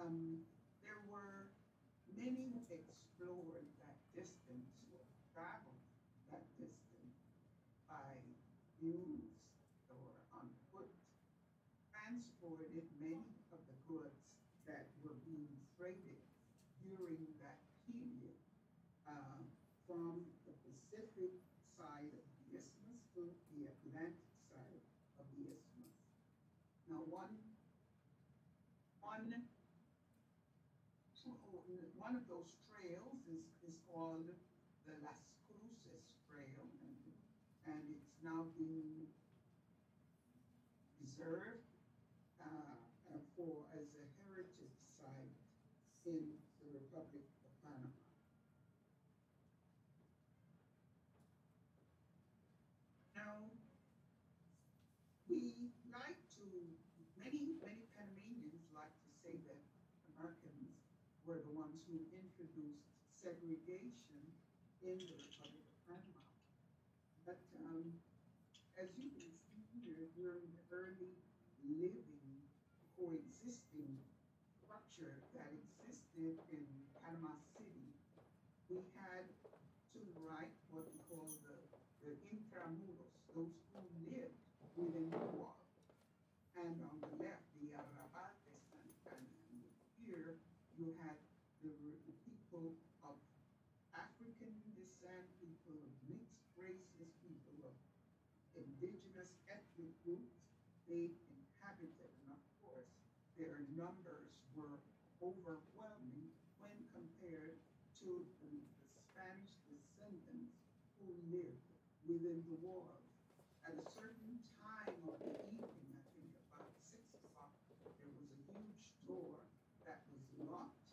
There were many who explored that distance or traveled that distance by mules or on foot, transported many of the goods that were being traded during that period uh, from the Pacific side of the isthmus to the Atlantic side of the isthmus. Now, one, one of those trails is called the Las Cruces Trail, and it's now being reserved for as a heritage site in the Republic of Panama. Now, we like to, many Panamanians like to say that Americans were the ones who introduced segregation in the Republic of Panama. But as you can see here, during the early living, coexisting structure that existed in Panama City, we had to the right what we call the intramuros, those who lived within the wall. And on the left, the Arrabal de Santana. And here you had the people of African descent, people of mixed races, people of indigenous ethnic groups. They inhabited, and of course, their numbers were overwhelming when compared to the Spanish descendants who lived within the walls. At a certain time of the evening, I think about 6 o'clock, there was a huge door that was locked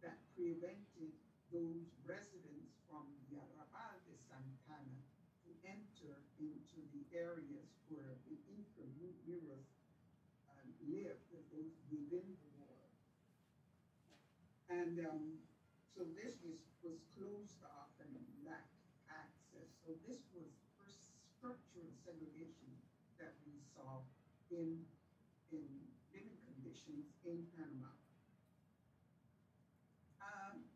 that prevented those residents from the Arrabal de Santana to enter into the areas where the intramuros lived, those within the wall. And so this was closed off and lacked access. So this was the first structural segregation that we saw in, in living conditions in Panama. Um,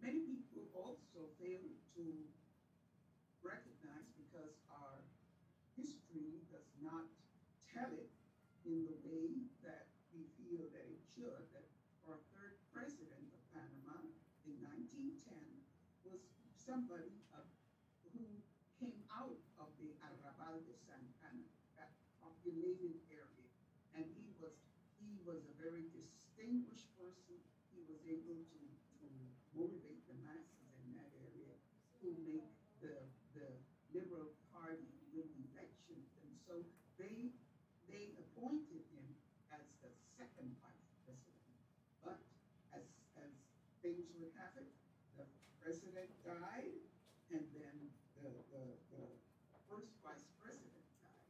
Many people also fail to recognize, because our history does not tell it in the way that we feel that it should, that our third president of Panama in 1910 was somebody who came out of the Arrabal de Santana, that populated area. And he was a very distinguished person. He was able to motivate the masses in that area to make the Liberal Party win elections. And so they appointed him as the second vice president. But as things would have it, the president died, and then the first vice president died.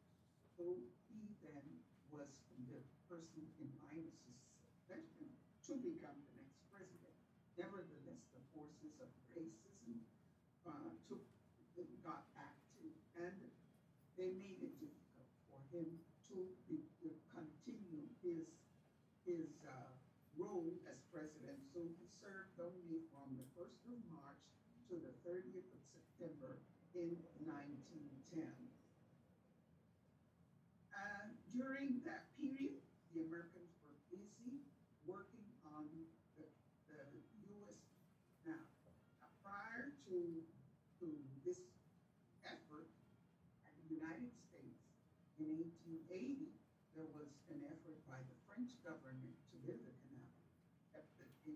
So he then was the person in line of succession to become the next president. Nevertheless, the forces of racism took got active, and they made it difficult for him to continue his role as president. So he served only from the 1st of March to the 30th of September in 1910. During that period, the Americans were busy working on the U.S. Now, prior to this effort at the United States in 1880, there was an effort by the French government to build a canal. That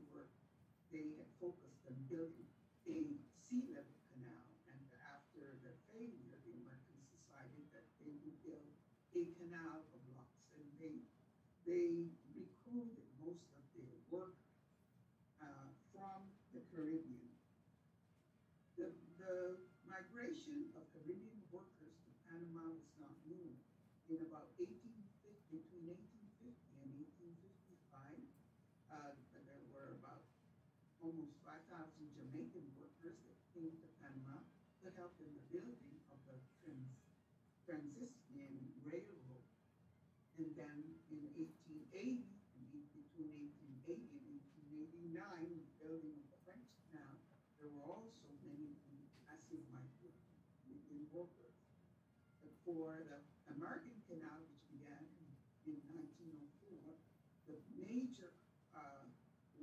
they had focused on building a sea level canal, and after the failure, the Americans decided that they would build a canal of blocks, and they recruited most of their work from the Caribbean. The migration of Caribbean workers to Panama was not new. In about 1850, between 1850 and 1855, there were about almost 5,000 Jamaican workers that came to Panama to help in the building of the Transistorian Railroad. And then in 1880, between 1880 and workers. For the American Canal, which began in 1904, the major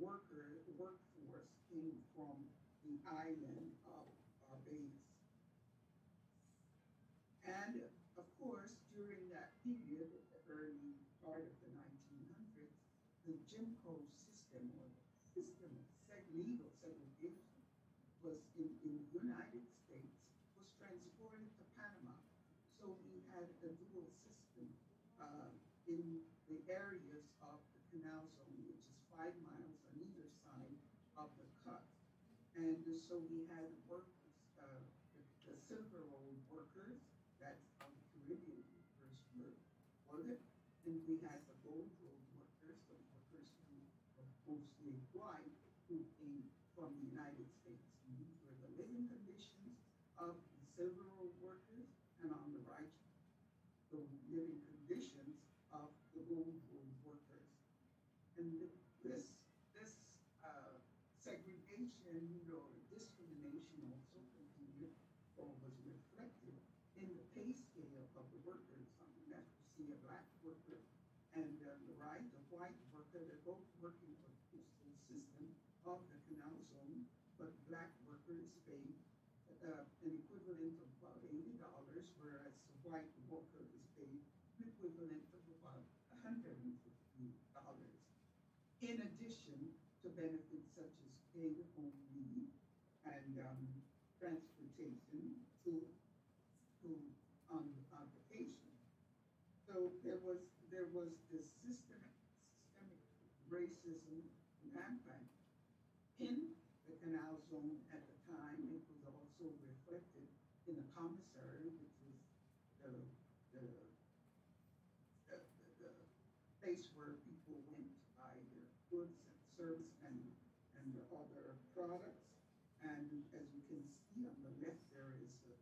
workforce came from the island of Barbados. And of course, during that period, the early part of the 1900s, the Jim Crow system, or the system of legal segregation, was in the United States, was transported to Panama. So we had a dual system in the areas of the canal zone, which is 5 miles on either side of the cut. And so we had workers, the Silver Road workers, that's how the Caribbean workers were ordered. And we had the Gold Road workers, the workers who were mostly white, who came from the United States. And these were the living conditions of the Silver Road workers, and on the right, the living conditions of the Gold Road workers. And this segregation or discrimination also continued or was reflected in the pay scale of the workers. On the left, you see a black worker, and on the right, a white worker. They're both working for the postal system of the canal zone, but the black worker is paid an equivalent of about $80, whereas the white worker is paid an equivalent of about $150, in addition to benefits such as paid home leave and transportation on vacation. So there was this systemic racism rampant in the canal zone at the time. It was also reflected in the commissary, which is the place where people went to buy their goods and service and the other products. And as you can see on the left, there is a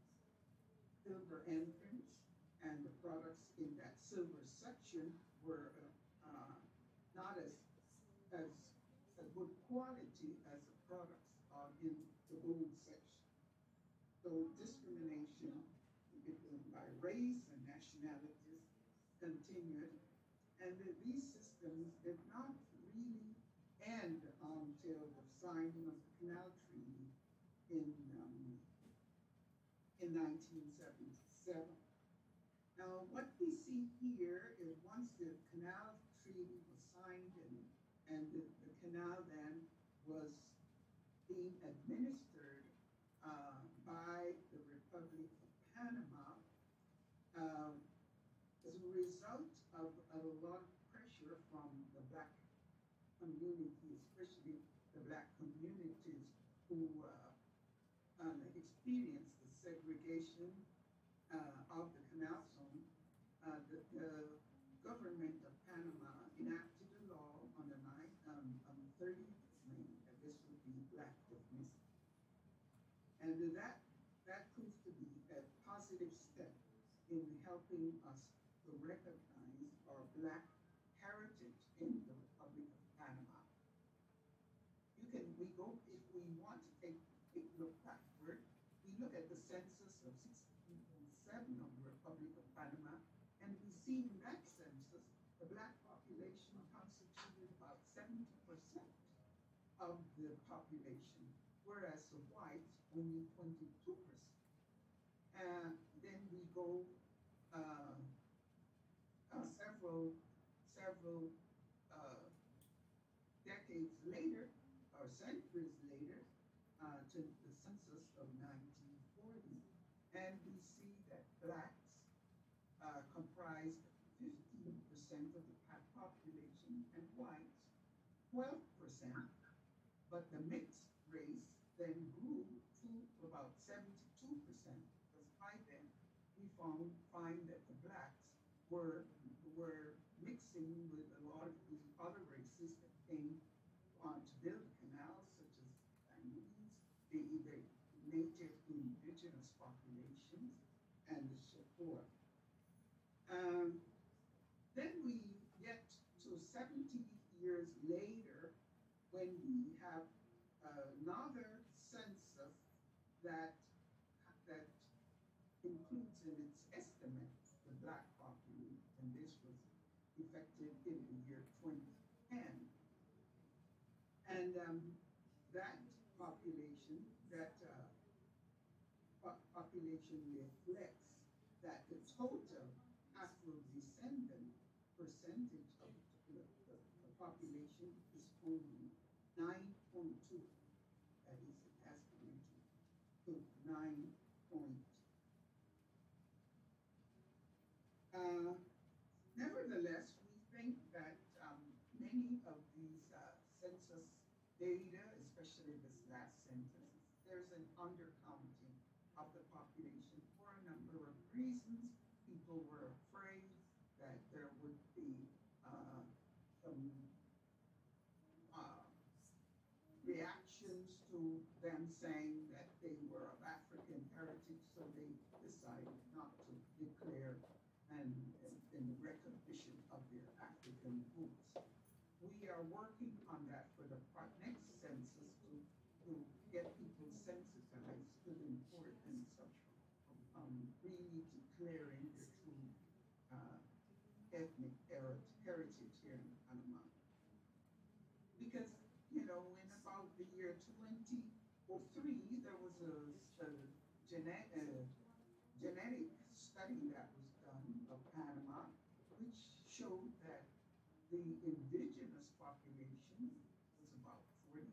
silver entrance, and the products in that silver section were not as good quality as the products in the gold section. So discrimination by race and nationalities continued, and these systems did not really end until the signing of the Canal Treaty in 1977. Now, what we see here is once the Canal Treaty was signed and the canal then was being administered by the Republic of Panama, as a result of a lot of pressure from the black community, especially the black communities who experienced the segregation of the canal zone, the government of Panama enacted a law on the 30th of May, and this would be Black Ethnicity. And that proved to be a positive step in helping us to recognize our black heritage in the Republic of Panama. If we want to take a look backward, we look at the census of 1607 of the Republic of Panama, and we see in that census the black population constituted about 70% of the population, whereas the whites only 22%. And then we go several decades later, or centuries later, to the census of 1940, and we see that blacks comprised 15% of the population and whites 12%, but the mixed race then grew to about 72%, because by then we find that the blacks were mixing with a lot of the other races that came on to build the canals, such as Chinese, the native indigenous populations, and so forth. Then we get to 70 years later, when we have another census that that population, that population reflects that the total Afro-descendant percentage of the population is only 9.2. That is, it has come to 9 point. Uh, Nevertheless, we think that many of these census data, especially this last census, there's an undercounting of the population for a number of reasons. People were afraid that there would be some uh, reactions to them saying that they were of African heritage, so they decided not to declare and in recognition of their African roots. We are working on that for the next census to get people sensitized to the importance of really declaring their true uh, ethnic heritage here in Panama. Because, you know, in about the year 2003, there was a genetic study that was done of Panama, which showed that the indigenous population was about 40%,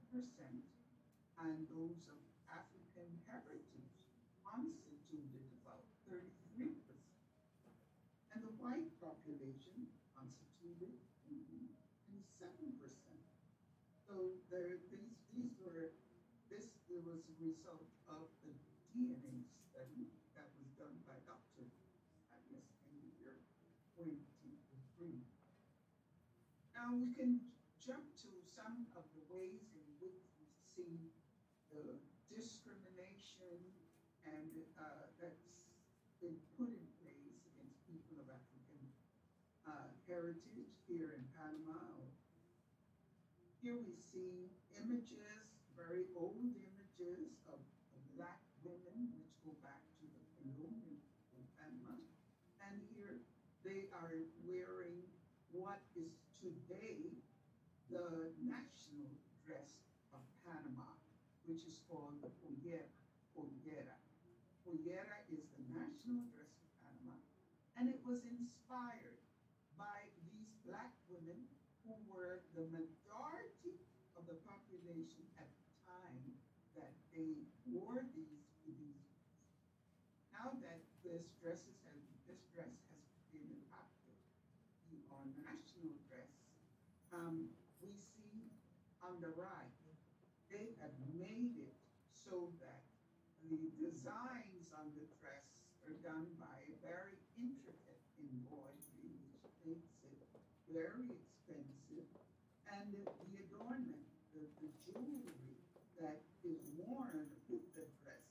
and those of African heritage constituted about 33%. And the white population constituted 27%. So this was a result of the DNA study that was done by Dr. I guess in the year 2023. Now we can jump to some of the ways in which we see the discrimination and that's been put in place against people of African heritage here in Panama. Here we see images, very old images of Black women, which go back to the colonial Panama. And here they are wearing what is today the national dress of Panama, which is called the pollera. Pollera is the national dress of Panama, and it was inspired by these Black women who were the majority of the population at the time that they wore these. Now that this dress has been adopted, our national dress, we see on the right, they have made it so that the designs on the dress are done by a very intricate embroidery, which makes it very expensive. And the adornment, the jewelry that is worn with the dress,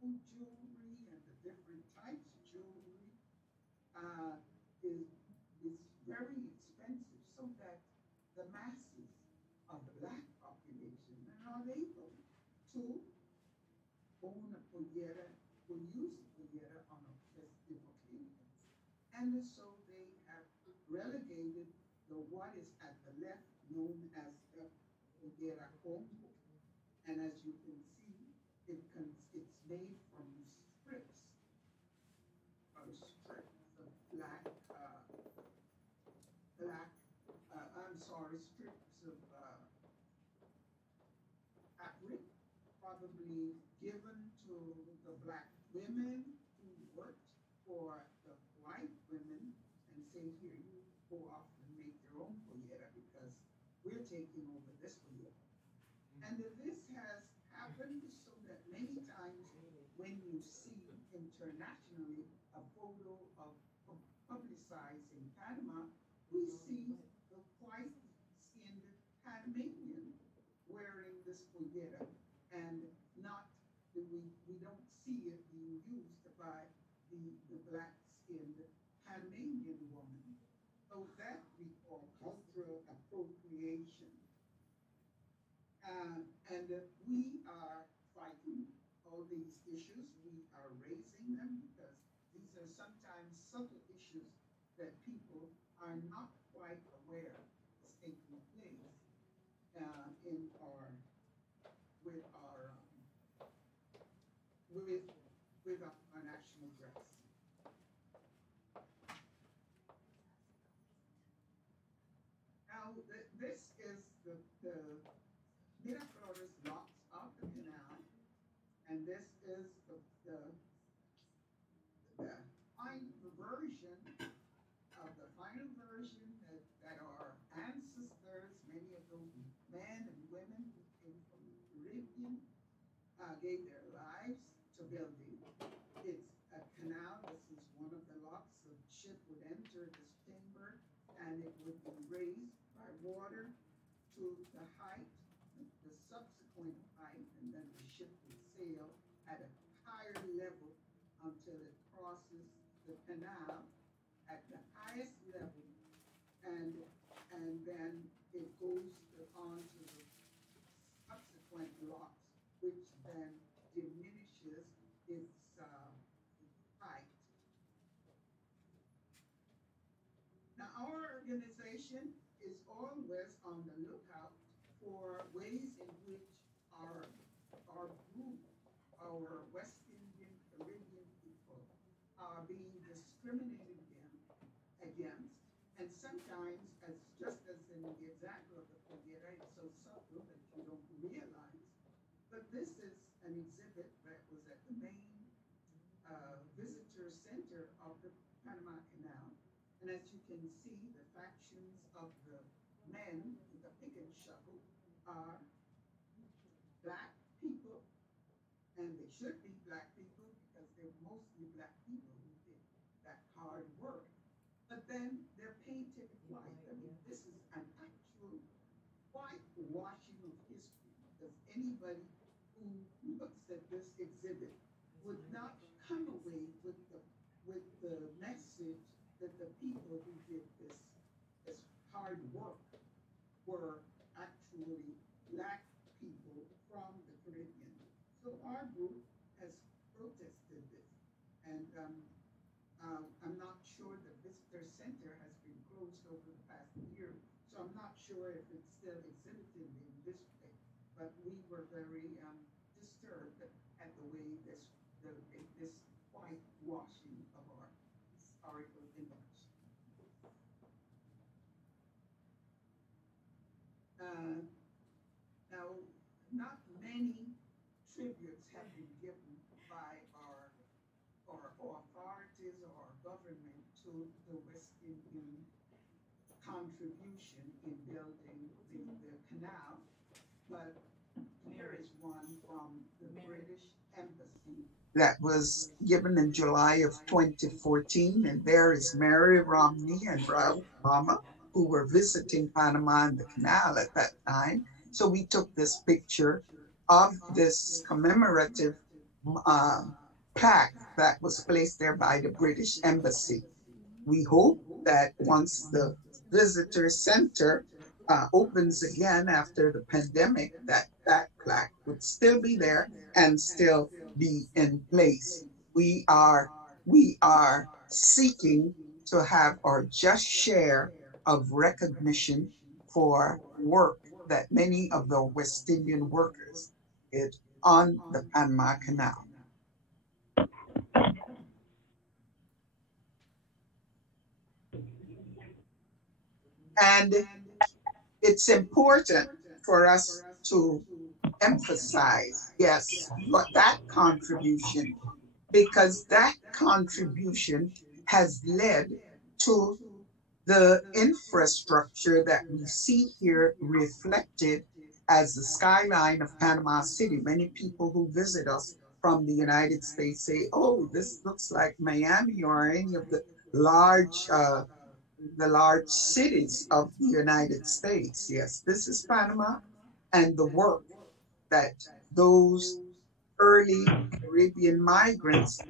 food jewelry and the different types of jewelry, is very expensive, so that the masses of the Black population are not able to own a pollera or use a pollera on a festive occasion. And so they have relegated the what is at the left known as the pollera combo. And as you can see, it's made from strips of strips of fabric, probably given to the Black women who worked for the white women and say, here, you go off and make your own pollera because we're taking over this pollera. And this has happened so that many times when you see internationally a photo of publicized in Panama, we see the white-skinned Panamanian wearing this pollera, and we don't see it being used by the black-skinned Panamanian woman. So that we call cultural appropriation. And we are fighting all these issues. We are raising them because these are sometimes subtle issues that people are not quite aware is taking place in our with our with with our national dress. Now, this is the Miraflores locks of the canal, and this is the final version the final version that our ancestors, many of those men and women who came from the Caribbean, gave their lives to building. It's a canal. This is one of the locks. The ship would enter this chamber and it would be raised by water to the height, the subsequent height, and then the ship would sail at a higher level until it crosses the canal at the highest level, and then it goes on to the subsequent locks, which then diminishes its height. Now, our organization is always on the lookout for ways in which our our group, our West Indian Caribbean people, are being discriminated against, and sometimes, as just as in the example of the foguera, it's so subtle that you don't realize. But this is an exhibit that was at the main visitor center of the Panama Canal. And as you can see, the factions of the men with the pick and shovel are black people, and they should be black people because they're mostly black people who did that hard work. But then they're painted white. I mean, this is an actual whitewashing of history because anybody who looks at this exhibit would not come away with the message that the people who did this hard work were actually black people from the Caribbean. So our group has protested this, and I'm not sure the visitor center has been closed over the past year, so I'm not sure if it's still exhibited in this way. But we were very disturbed at the way this whitewashing of our historical image. Uh, Now, not many tributes have been given by our authorities or our government to the West Indian contribution in building the canal, but here is one from the British Embassy that was given in July of 2014. And there is Mary Romney and Barack Obama, who were visiting Panama and the canal at that time. So we took this picture of this commemorative uh, plaque that was placed there by the British Embassy. We hope that once the visitor center opens again after the pandemic, that plaque would still be there and still be in place. We are seeking to have our just share of recognition for work that many of the West Indian workers did on the Panama Canal. And it's important for us to emphasize, yes, what that contribution, because that contribution has led to the infrastructure that we see here reflected as the skyline of Panama City. Many people who visit us from the United States say, oh, this looks like Miami or any of the large cities of the United States. Yes, this is Panama, and the work that those early Caribbean migrants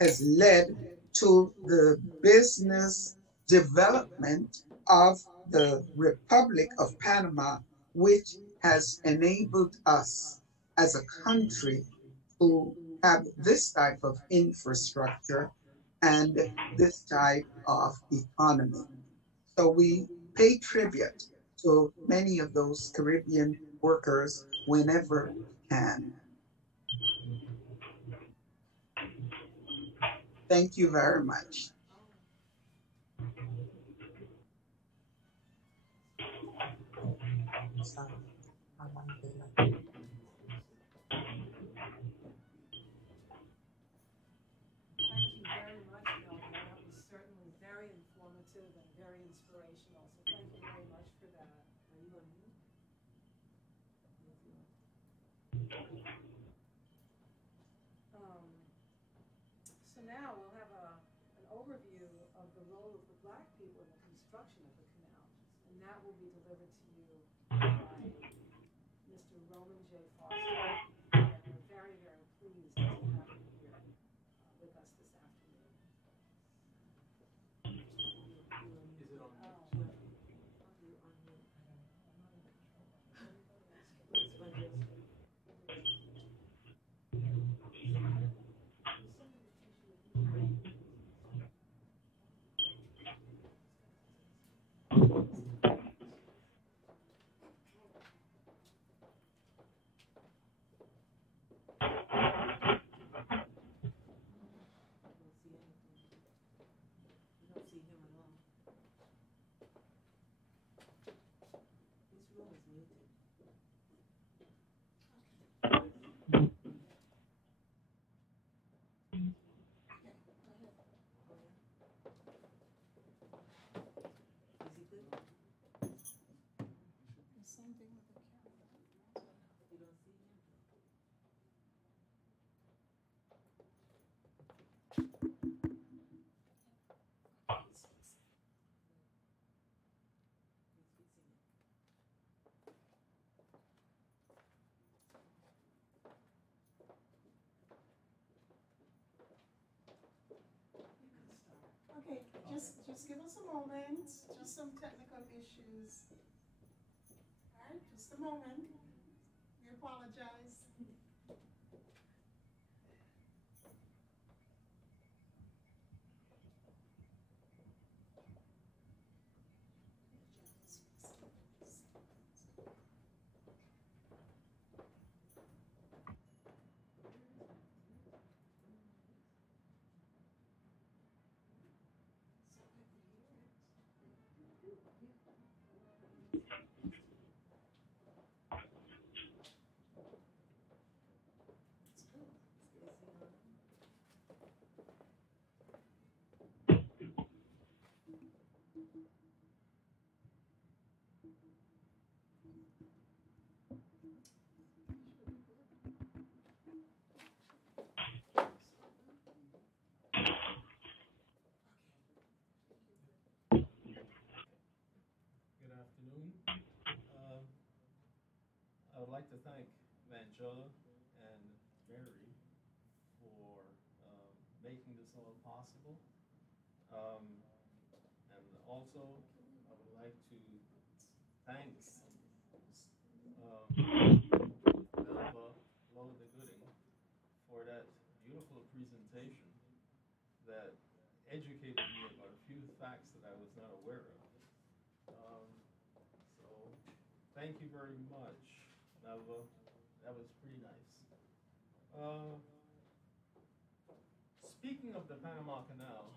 has led to the business development of the Republic of Panama, which has enabled us as a country to have this type of infrastructure and this type of economy. So we pay tribute to many of those Caribbean workers whenever we can. Thank you very much. So, Thank you very much, Melba. That was certainly very informative and very inspirational. So thank you very much for that. Are you on mute? Um, so now we'll have an overview of the role of the Black people in the construction of the canal, and that will be delivered to you by Mr. Roman J. Foster. And we're very, very pleased to have him here with us this afternoon. is it on mute? Oh. You're on mute. It's like this. You don't see anything. You don't see him at all. This room is muted. Oh, yeah? Is he good? The same thing with the camera. You don't see him? He's fixing it. You can start. Okay, just give us a moment. Just some technical issues. All right, just a moment. We apologize. Is he on? Good afternoon. Um, I would like to thank Angela and Mary for making this all possible. Um, and also, I would like to thank Melba Lowe the Gooding for that beautiful presentation that educated me about a few facts that I was not aware of. So thank you very much, Melba. That was pretty nice. Uh, Speaking of the Panama Canal,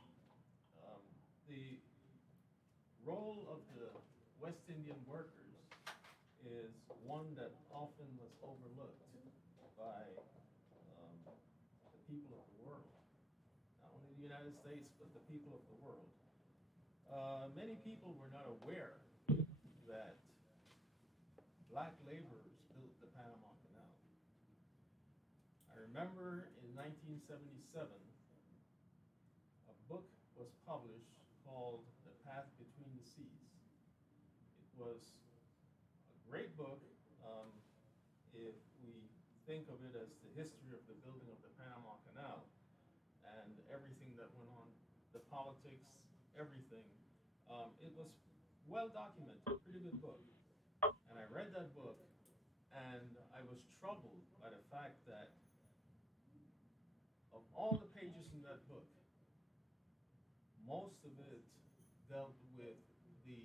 um, the role of the West Indian workers is one that often was overlooked by the people of the world, not only the United States, but the people of the world. Many people were not aware that black laborers built the Panama Canal. I remember in 1977, a book was published called The Path Between the Seas. It was a great book if we think of it as the history of the building of the Panama Canal and everything that went on, the politics, everything. It was well documented, pretty good book. And I read that book and I was troubled by the fact that of all the pages in that book, most of it dealt with the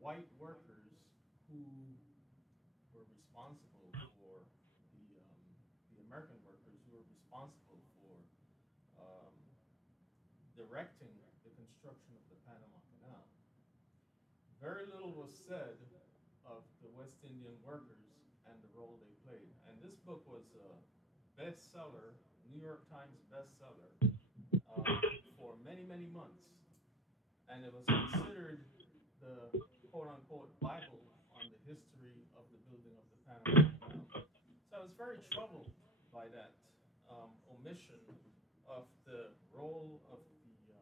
white workers who were responsible for the American workers who were responsible for um, directing the construction of the Panama Canal. Very little was said of the West Indian workers and the role they played. And this book was a bestseller, New York Times bestseller, for many, many months. And it was considered the quote unquote Bible on the history of the building of the Panama Canal. So I was very troubled by that omission of the role of the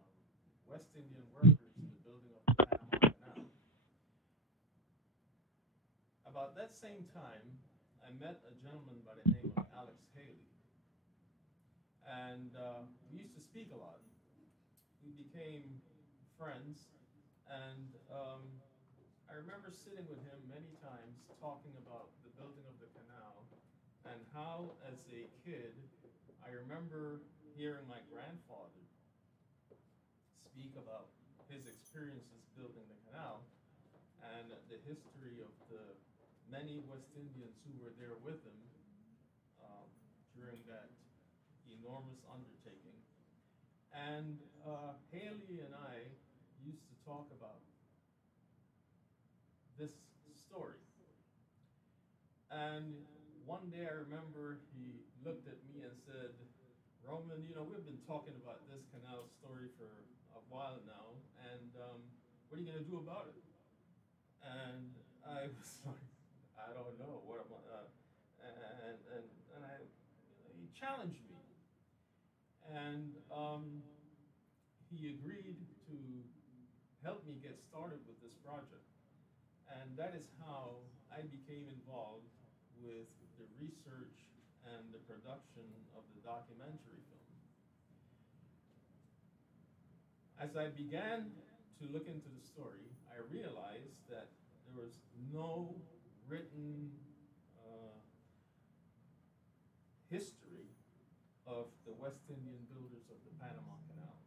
West Indian workers in the building of the Panama Canal. About that same time, I met a gentleman by the name of Alex Haley, and we used to speak a lot. We became friends, and I remember sitting with him many times talking about the building of the canal and how, as a kid, I remember hearing my grandfather speak about his experiences building the canal and the history of the many West Indians who were there with him um, during that enormous undertaking. And Haley and I used to talk about this story. And one day I remember he looked at me and said, Roman, you know, we've been talking about this canal story for a while now, and what are you going to do about it? And I was like, I don't know. What am I? And I, he challenged me, and he agreed to help me get started with this project. And that is how I became involved with the research and the production of the documentary film. As I began to look into the story, I realized that there was no written history of the West Indian builders of the Panama Canal.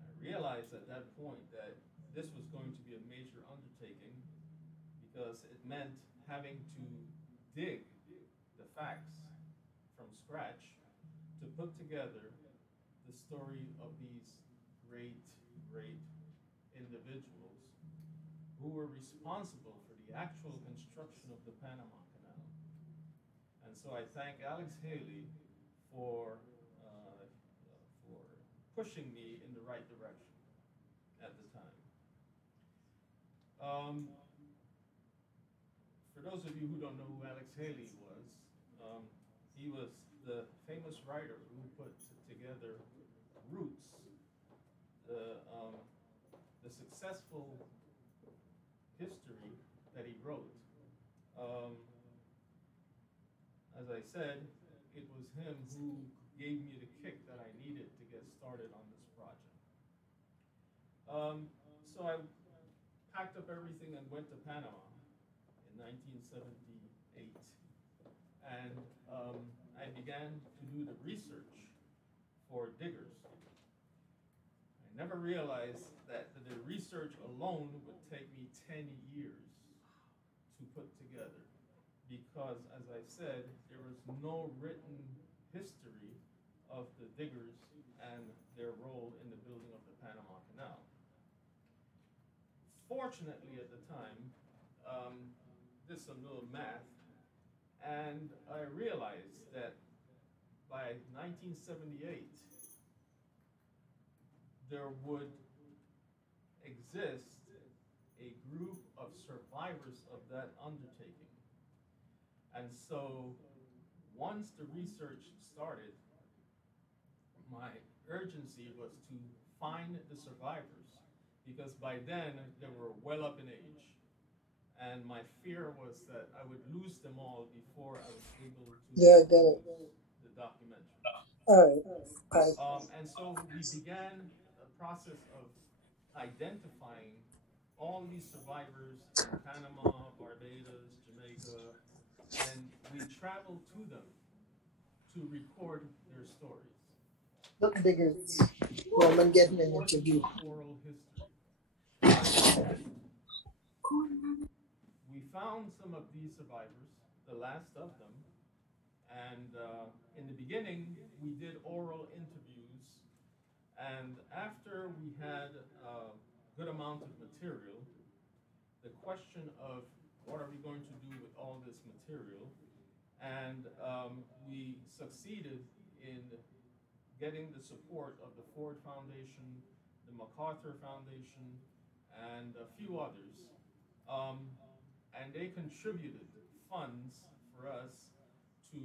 I realized at that point that this was going to be a major undertaking because it meant having to dig the facts from scratch to put together the story of these great, great individuals who were responsible for the actual construction of the Panama Canal. And so I thank Alex Haley for pushing me in the right direction at the time. For those of you who don't know who Alex Haley was, he was the famous writer who put together Roots, the successful history that he wrote. As I said, it was him who gave me the kick that I needed to get started on this project. So I packed up everything and went to Panama in 1978. And I began to do the research for diggers. I never realized that the research alone would take me 10 years to put together because, as I said, there was no written history of the diggers and their role in the building of the Panama Canal. Fortunately, at the time, did some little math, and I realized that by 1978, there would exist a group of survivors of that undertaking. And so once the research started, my urgency was to find the survivors because by then they were well up in age. And my fear was that I would lose them all before I was able to Yeah, I get it. the documentary. All right. And so we began a process of identifying all these survivors in Panama, Barbados, Jamaica, and we traveled to them to record their stories. Look, diggers. Roman getting an interview. Oral history. we found some of these survivors, the last of them, and in the beginning, we did oral interviews, and after we had a good amount of material, the question of what are we going to do with all this material, and we succeeded in getting the support of the Ford Foundation, the MacArthur Foundation, and a few others. And they contributed funds for us to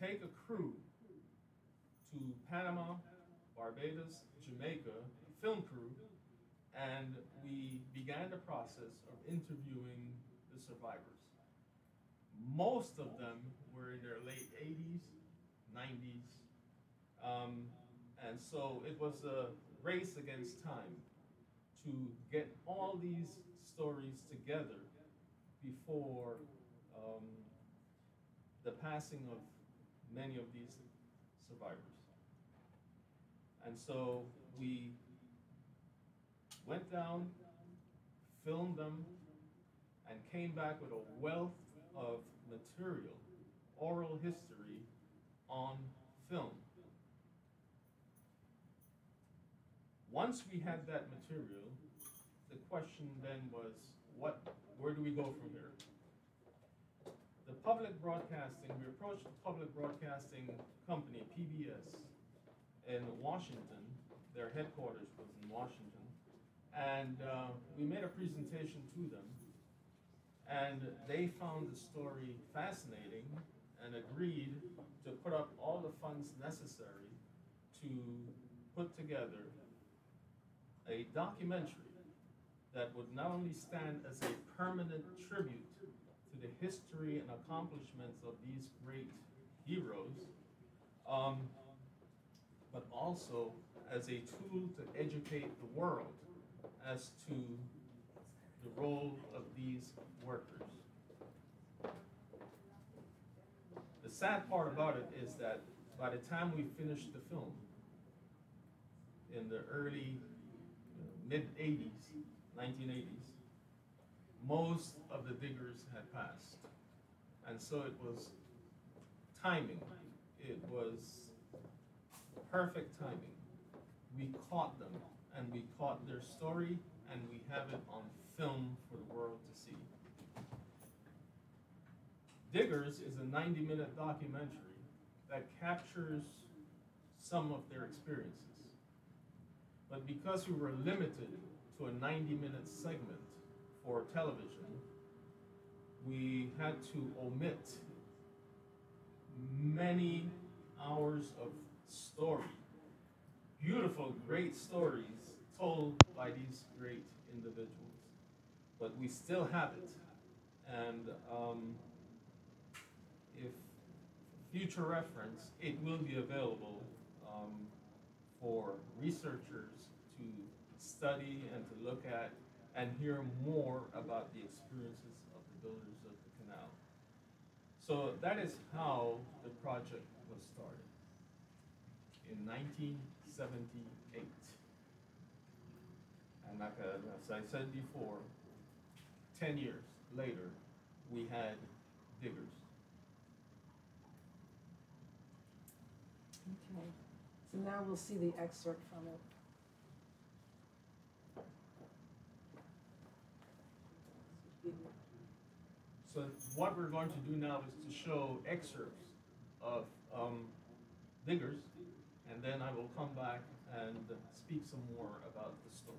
take a crew to Panama, Barbados, Jamaica, a film crew, and we began the process of interviewing the survivors. Most of them were in their late 80s, 90s, and so it was a race against time to get all these stories together before the passing of many of these survivors. And so we went down, filmed them, and came back with a wealth of material, oral history on film. Once we had that material, the question then was, where do we go from here? The public broadcasting, we approached the public broadcasting company, PBS, in Washington. Their headquarters was in Washington. And we made a presentation to them. And they found the story fascinating and agreed to put up all the funds necessary to put together a documentary that would not only stand as a permanent tribute to the history and accomplishments of these great heroes, but also as a tool to educate the world as to the role of these workers. The sad part about it is that by the time we finished the film, in the early, mid-80s, 1980s, most of the diggers had passed. And so it was timing. It was perfect timing. We caught them, and we caught their story, and we have it on film for the world to see. Diggers is a 90-minute documentary that captures some of their experiences. But because we were limited to a 90-minute segment for television, we had to omit many hours of story. Beautiful, great stories told by these great individuals. But we still have it. And if future reference, it will be available for researchers to study and to look at and hear more about the experiences of the builders of the canal. So that is how the project was started in 1978. And like as I said before, 10 years later, we had diggers. Okay, so now we'll see the excerpt from it. So what we're going to do now is to show excerpts of diggers, and then I will come back and speak some more about the story.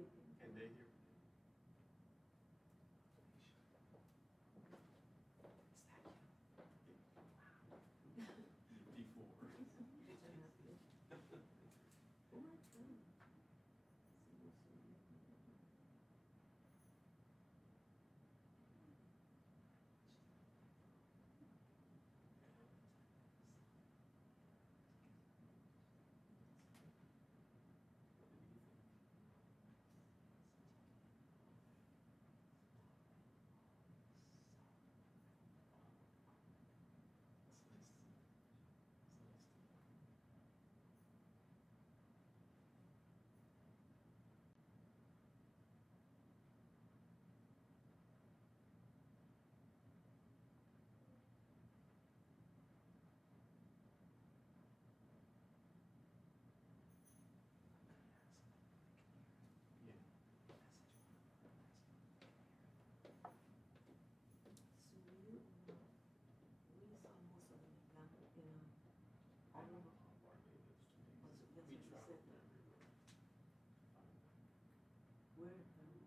they can. Can they hear? Before. Oh my God. So we saw most of them in I don't know. Was it, that's We what you traveled said. everywhere. Where in Panama?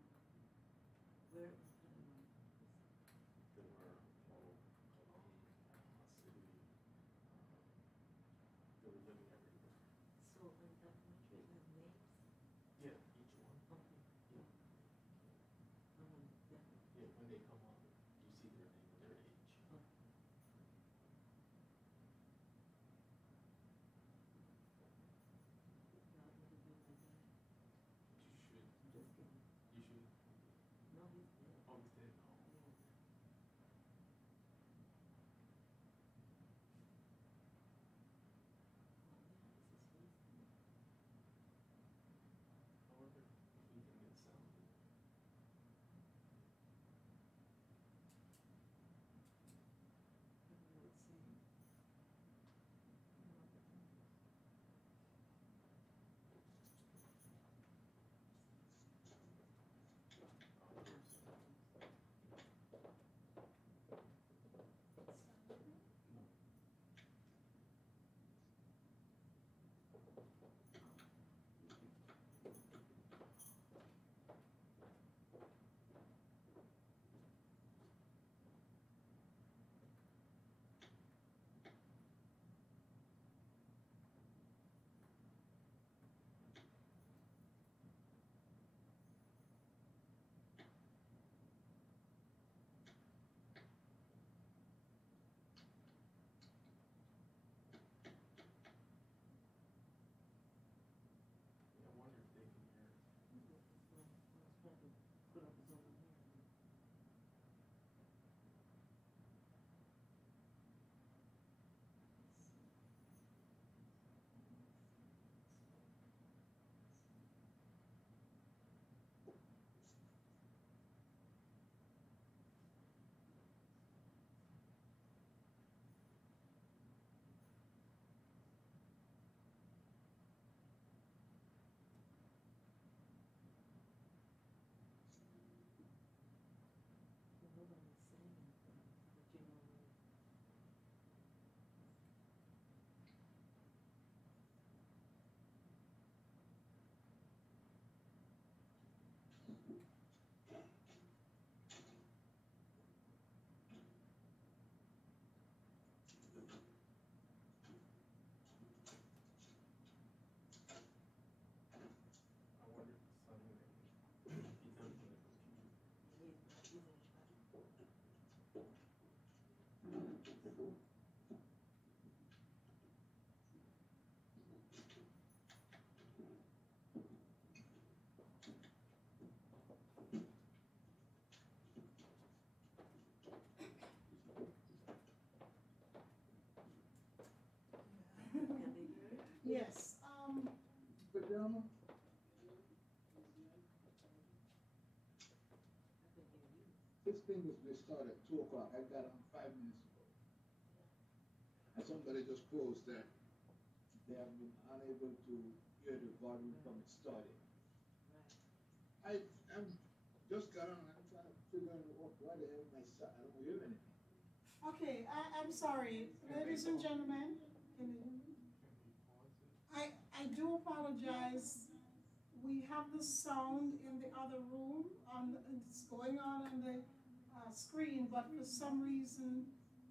Where in Panama? There were all Cologne, Panama City. They were living everywhere. So in that country it has names? Yeah, each one. Okay. Yeah. Yeah. Yeah, when they come on, you see their name and their age. Okay. Yeah, I've never been like that. You should. I'm just kidding. You should. No, he's dead. Oh, he's dead. Oh. Yeah. Oh, yeah, this is recent. I wonder if we can get sound. I don't know what it's saying. I don't know what the time is. Yeah, I wonder if they can hear. I was trying to put up his own here. Well, nobody's saying anything, but you know, I wonder if suddenly he's not in the computer. he's not, he's in traffic. Can they hear it? Yes, Pajama, I can hear you. This thing was started at 2 o'clock. I got on 5 minutes ago. And somebody just posed that they have been unable to hear the volume from it starting. Right. I'm just got on. I'm trying to figure out why the hell I don't hear anything. Okay, I'm sorry, ladies and gentlemen, can you hear me? Can we pause it? I do apologize. we have the sound in the other room on, it's going on the screen, but for some reason,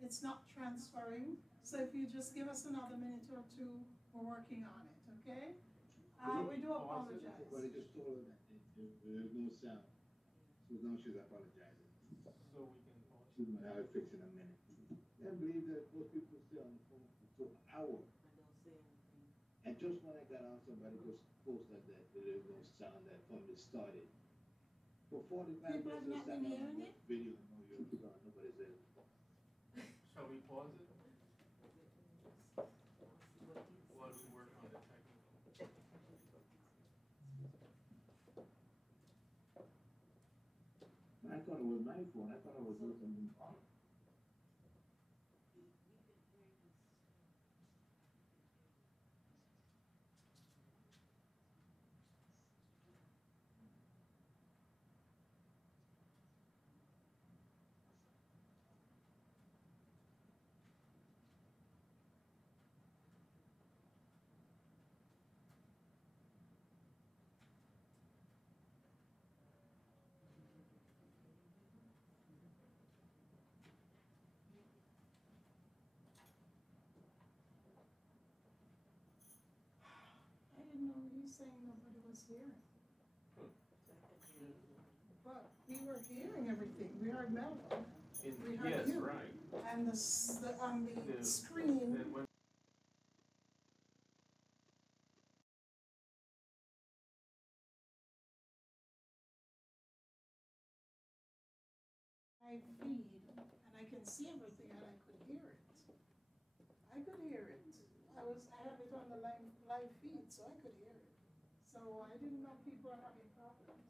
it's not transferring. So if you just give us another minute or two, we're working on it, okay? We do apologize. But I just told her that there's no sound. So now she's apologizing. So we can pause. She's gonna have it fixed in a minute. I believe that most people stay on the phone for an hour. I don't say anything. And just when I got on, somebody just posted that there's no sound that when it started. For 45 People have minutes, not been hearing it? video, no, you're gone. Nobody said it. Shall we pause it What is- while we work on the technical? I thought it was my phone. I thought I was doing something wrong. I didn't know you saying nobody was hearing. But we were hearing everything. We heard Melvin. We heard Yes, you. right. And on the screen, Then when I feed, and I can see everything, and I could hear it. I could hear it. I have it on the live feed, so I could hear it. So I didn't know people are having problems.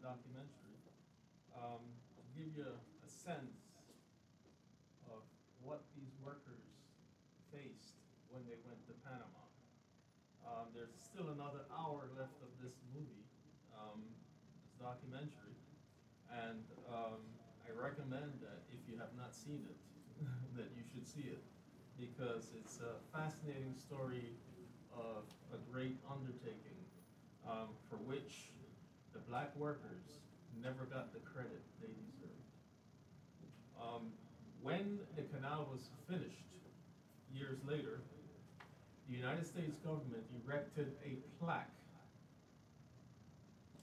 documentary to give you a sense of what these workers faced when they went to Panama. There's still another hour left of this movie, this documentary, and I recommend that if you have not seen it, that you should see it, because it's a fascinating story of a great undertaking for which the black workers never got the credit they deserved. When the canal was finished, years later, the United States government erected a plaque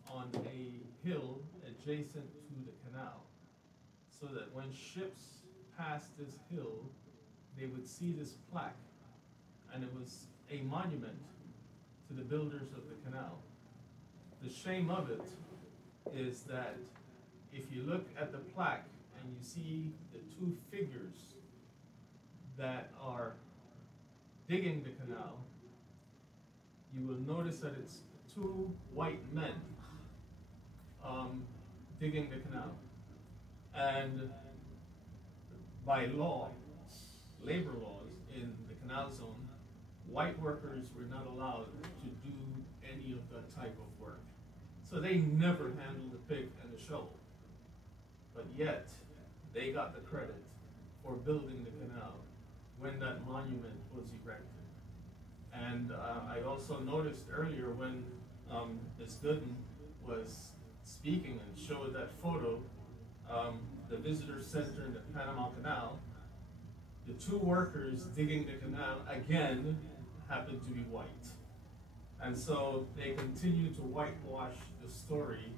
on a hill adjacent to the canal, so that when ships passed this hill, they would see this plaque, and it was a monument to the builders of the canal. The shame of it is that if you look at the plaque and you see the two figures that are digging the canal, you will notice that it's two white men digging the canal. And by law, labor laws in the canal zone, white workers were not allowed to do any of that type of work. So they never handled the pick and the shovel. But yet, they got the credit for building the canal when that monument was erected. And I also noticed earlier when Ms. Gooden was speaking and showed that photo, the visitor center in the Panama Canal, the two workers digging the canal again happened to be white. And so they continue to whitewash the story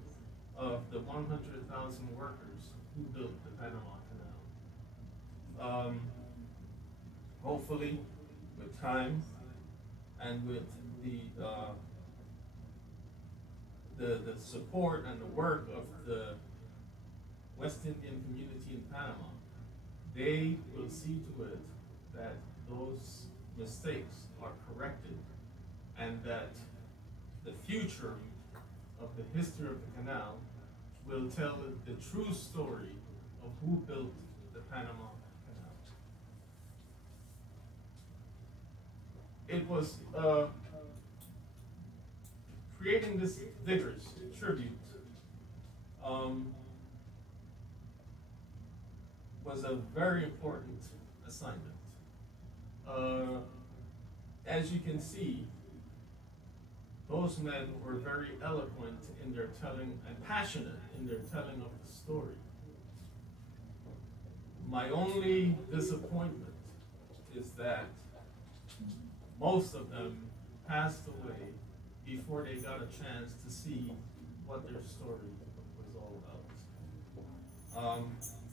of the 100,000 workers who built the Panama Canal. Hopefully, with time and with the support and the work of the West Indian community in Panama, they will see to it that those mistakes are corrected, and that the future of the history of the canal will tell the true story of who built the Panama Canal. It was creating this vigorous tribute was a very important assignment. As you can see, those men were very eloquent in their telling and passionate in their telling of the story. My only disappointment is that most of them passed away before they got a chance to see what their story was all about.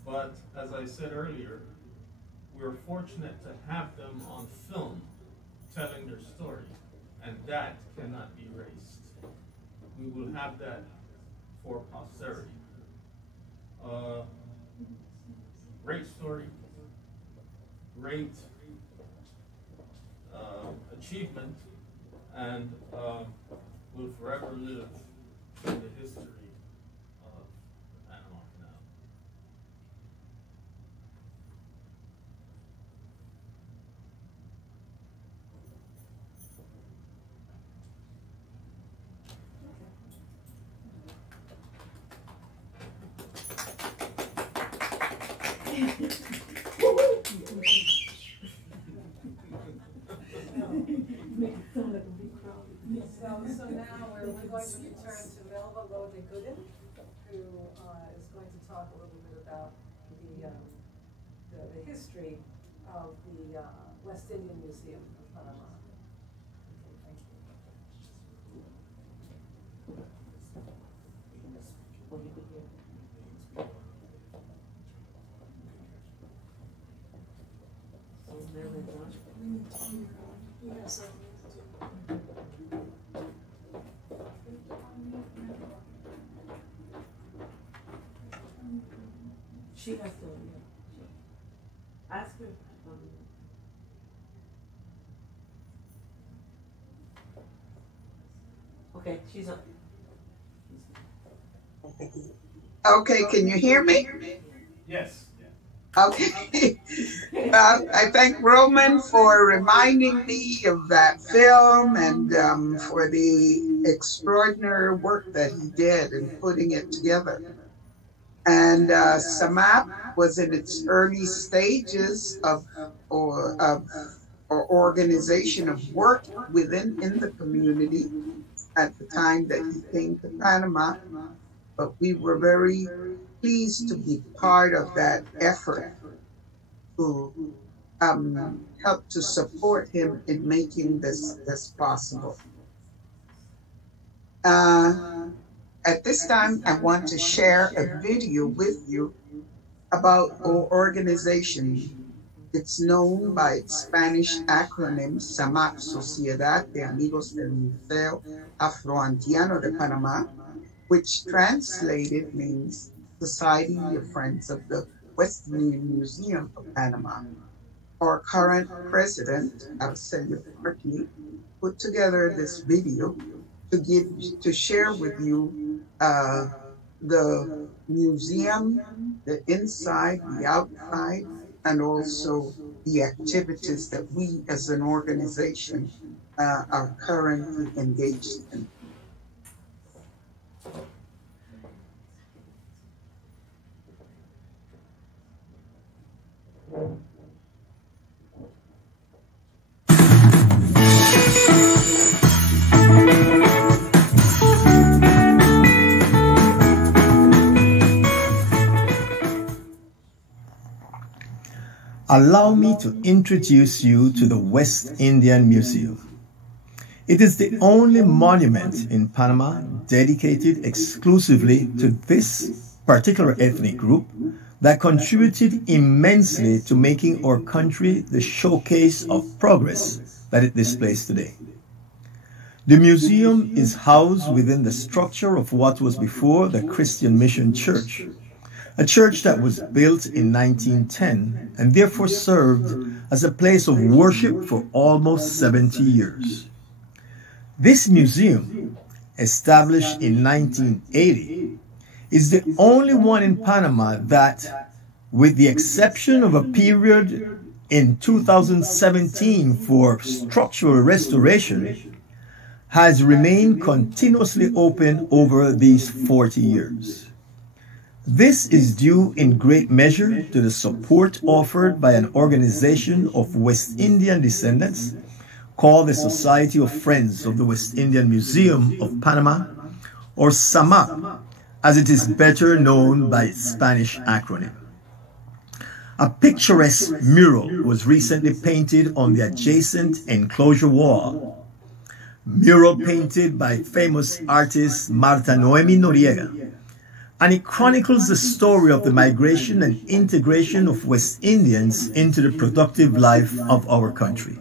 But as I said earlier, we're fortunate to have them on film telling their story, and that cannot be erased. We will have that for posterity. Great story, great achievement, and will forever live in the history of the Panama Canal. So now we're going to return to Melva Lode Gooden, who is going to talk a little bit about the history of the West Indian Museum of Panama. Okay, thank you. Yes. She has to ask her. Okay, she's up. Okay, can you hear me? Yes. Okay. I thank Roman for reminding me of that film and for the extraordinary work that he did in putting it together. And SAMAP was in its early stages or organization of work within in the community at the time that he came to Panama. But we were very pleased to be part of that effort to help to support him in making this possible. At this time, I want to share a video with you about our organization. It's known by its Spanish acronym, SAMAP, Sociedad de Amigos del Museo Afroantiano de Panama, which translated means Society of Friends of the West Indian Museum of Panama. Our current president, Arsenio Martí, put together this video to share with you the museum, the inside, the outside, and also the activities that we as an organization are currently engaged in. Allow me to introduce you to the West Indian Museum. It is the only monument in Panama dedicated exclusively to this particular ethnic group that contributed immensely to making our country the showcase of progress that it displays today. The museum is housed within the structure of what was before the Christian Mission Church, a church that was built in 1910 and therefore served as a place of worship for almost 70 years. This museum, established in 1980, is the only one in Panama that, with the exception of a period in 2017 for structural restoration, has remained continuously open over these 40 years. This is due in great measure to the support offered by an organization of West Indian descendants called the Society of Friends of the West Indian Museum of Panama, or SAMAP, as it is better known by its Spanish acronym. A picturesque mural was recently painted on the adjacent enclosure wall. Mural painted by famous artist Marta Noemi Noriega, and it chronicles the story of the migration and integration of West Indians into the productive life of our country.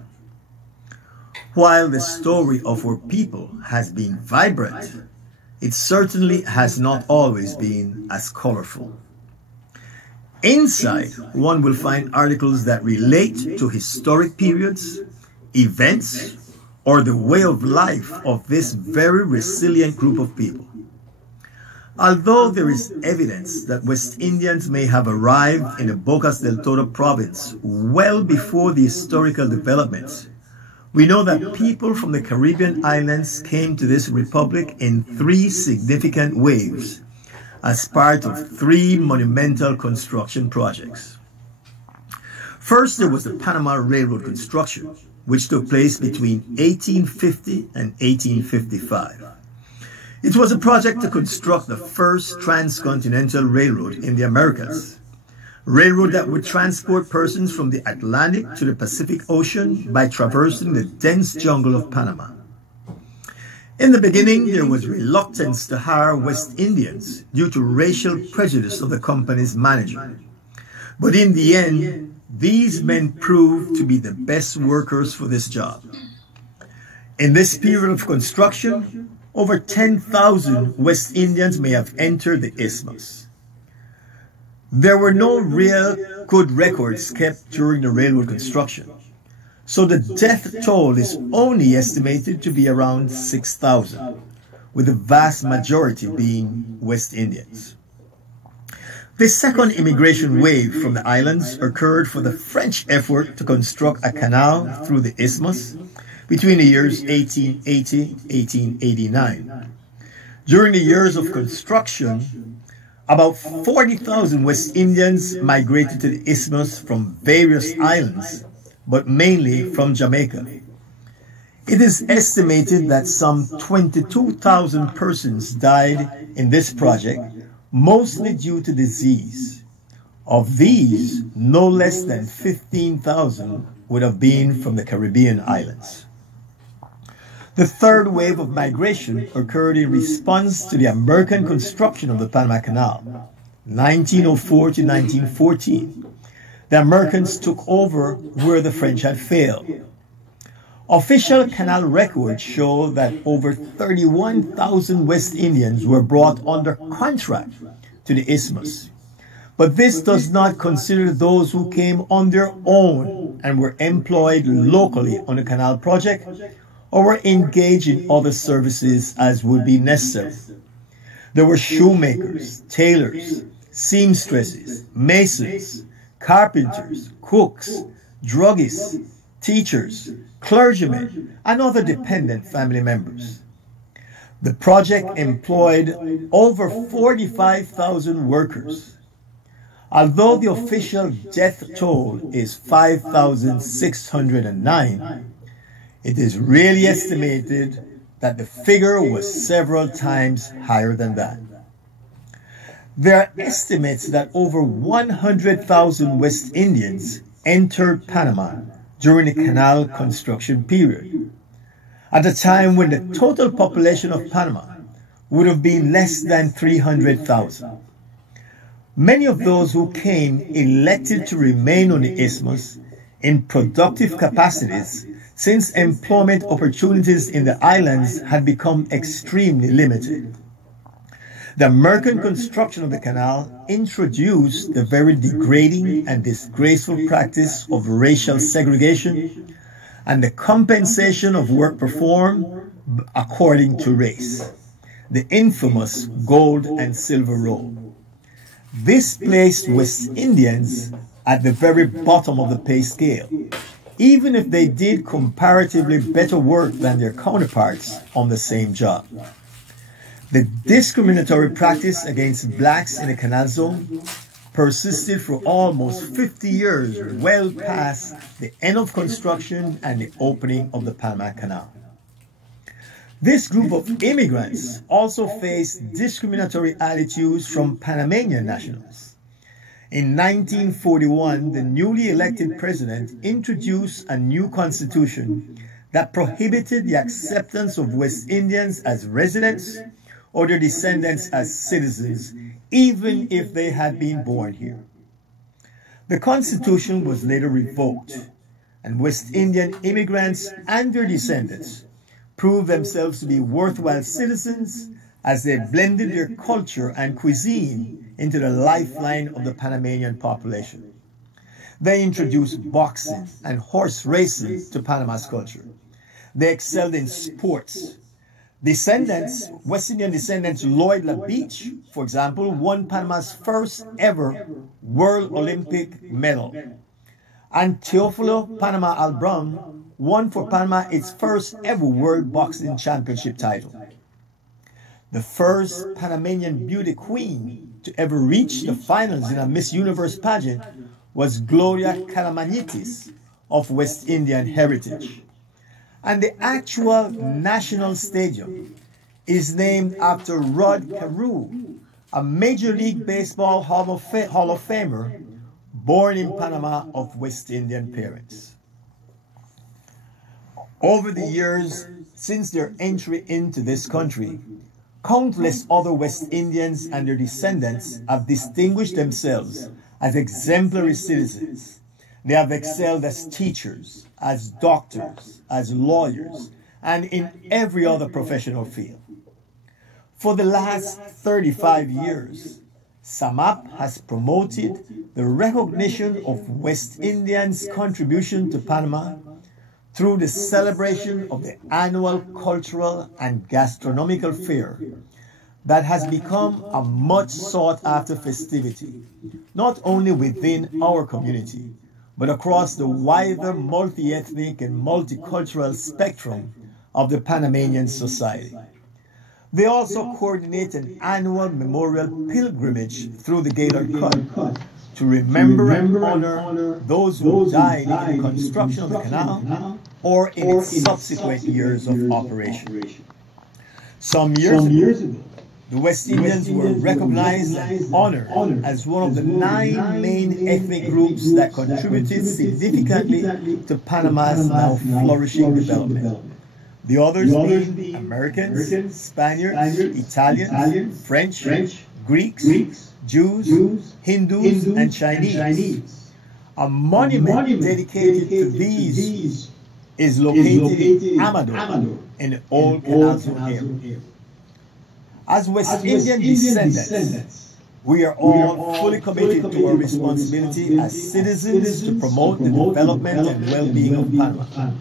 While the story of our people has been vibrant, it certainly has not always been as colorful. Inside, one will find articles that relate to historic periods, events, or the way of life of this very resilient group of people. Although there is evidence that West Indians may have arrived in the Bocas del Toro province well before the historical developments, we know that people from the Caribbean islands came to this republic in 3 significant waves as part of 3 monumental construction projects. First, there was the Panama Railroad construction, which took place between 1850 and 1855. It was a project to construct the first transcontinental railroad in the Americas, a railroad that would transport persons from the Atlantic to the Pacific Ocean by traversing the dense jungle of Panama. In the beginning, there was reluctance to hire West Indians due to racial prejudice of the company's management. But in the end, these men proved to be the best workers for this job. In this period of construction, over 10,000 West Indians may have entered the isthmus. There were no real good records kept during the railroad construction, so the death toll is only estimated to be around 6,000, with the vast majority being West Indians. The second immigration wave from the islands occurred for the French effort to construct a canal through the isthmus between the years 1880-1889. During the years of construction, about 40,000 West Indians migrated to the isthmus from various islands, but mainly from Jamaica. It is estimated that some 22,000 persons died in this project, mostly due to disease. Of these, no less than 15,000 would have been from the Caribbean islands. The third wave of migration occurred in response to the American construction of the Panama Canal, 1904 to 1914. The Americans took over where the French had failed. Official canal records show that over 31,000 West Indians were brought under contract to the isthmus. But this does not consider those who came on their own and were employed locally on the canal project or were engaged in other services as would be necessary. There were shoemakers, tailors, seamstresses, masons, carpenters, cooks, druggists, teachers, clergymen, and other dependent family members. The project employed over 45,000 workers. Although the official death toll is 5,609, it is really estimated that the figure was several times higher than that. There are estimates that over 100,000 West Indians entered Panama during the canal construction period, at a time when the total population of Panama would have been less than 300,000. Many of those who came elected to remain on the isthmus in productive capacities, since employment opportunities in the islands had become extremely limited. The American construction of the canal introduced the very degrading and disgraceful practice of racial segregation and the compensation of work performed according to race, the infamous gold and silver roll. This placed West Indians at the very bottom of the pay scale, even if they did comparatively better work than their counterparts on the same job. The discriminatory practice against blacks in the canal zone persisted for almost 50 years, well past the end of construction and the opening of the Panama Canal. This group of immigrants also faced discriminatory attitudes from Panamanian nationals. In 1941, the newly elected president introduced a new constitution that prohibited the acceptance of West Indians as residents or their descendants as citizens, even if they had been born here. The Constitution was later revoked, and West Indian immigrants and their descendants proved themselves to be worthwhile citizens as they blended their culture and cuisine into the lifeline of the Panamanian population. They introduced boxing and horse racing to Panama's culture. They excelled in sports. West Indian descendants Lloyd LaBeach, for example, won Panama's first ever World Olympic medal. And Teofilo Panama Albron won for Panama its first ever World Boxing Championship title. The first Panamanian beauty queen to ever reach the finals in a Miss Universe pageant was Gloria Calamanitis of West Indian heritage. And the actual national stadium is named after Rod Carew, a Major League Baseball Hall of Famer born in Panama of West Indian parents. Over the years since their entry into this country, countless other West Indians and their descendants have distinguished themselves as exemplary citizens. They have excelled as teachers, as doctors, as lawyers, and in every other professional field. For the last 35 years, SAMAP has promoted the recognition of West Indians' contribution to Panama through the celebration of the annual cultural and gastronomical fair that has become a much sought after festivity, not only within our community, but across the wider multi-ethnic and multicultural spectrum of the Panamanian society. They also coordinate an annual memorial pilgrimage through the Gaylord Cut to remember and honor those who died in the construction of the canal or in its subsequent years of operation. Some years ago, the West Indians were recognized and honored as one of the 9 main ethnic groups that contributed significantly to Panama's now flourishing development. The others being Americans, Spaniards, Italians, French, Greeks, Jews, Hindus, and Chinese. A monument dedicated to these is located in Amador in the old Canal area. As West Indian descendants, we are all fully committed to our responsibility as citizens to promote the development and well-being of Panama.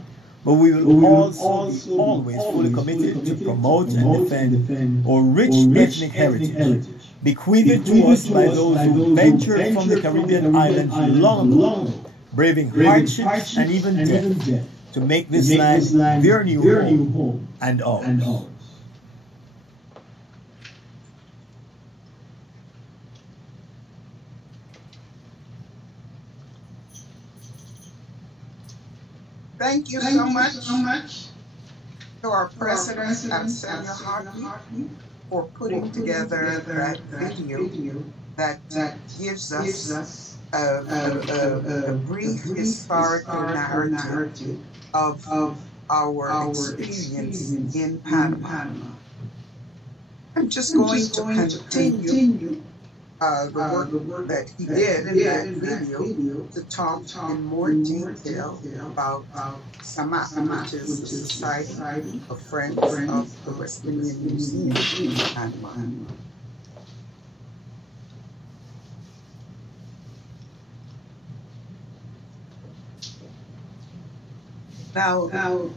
But we will also be always fully committed to promote and defend our rich ethnic heritage, bequeathed to us by those who ventured from the Caribbean islands long ago, braving hardships and even death to make this land their new home and ours. Thank you so much to our president, Samuel Hartley, for putting together that video that gives us a brief historical narrative of our experience in Panama. I'm just going to continue the work that he did in that video to talk in more detail about SAMAC, which is the Society of Friends of the West Indian Museum in Panama. Now,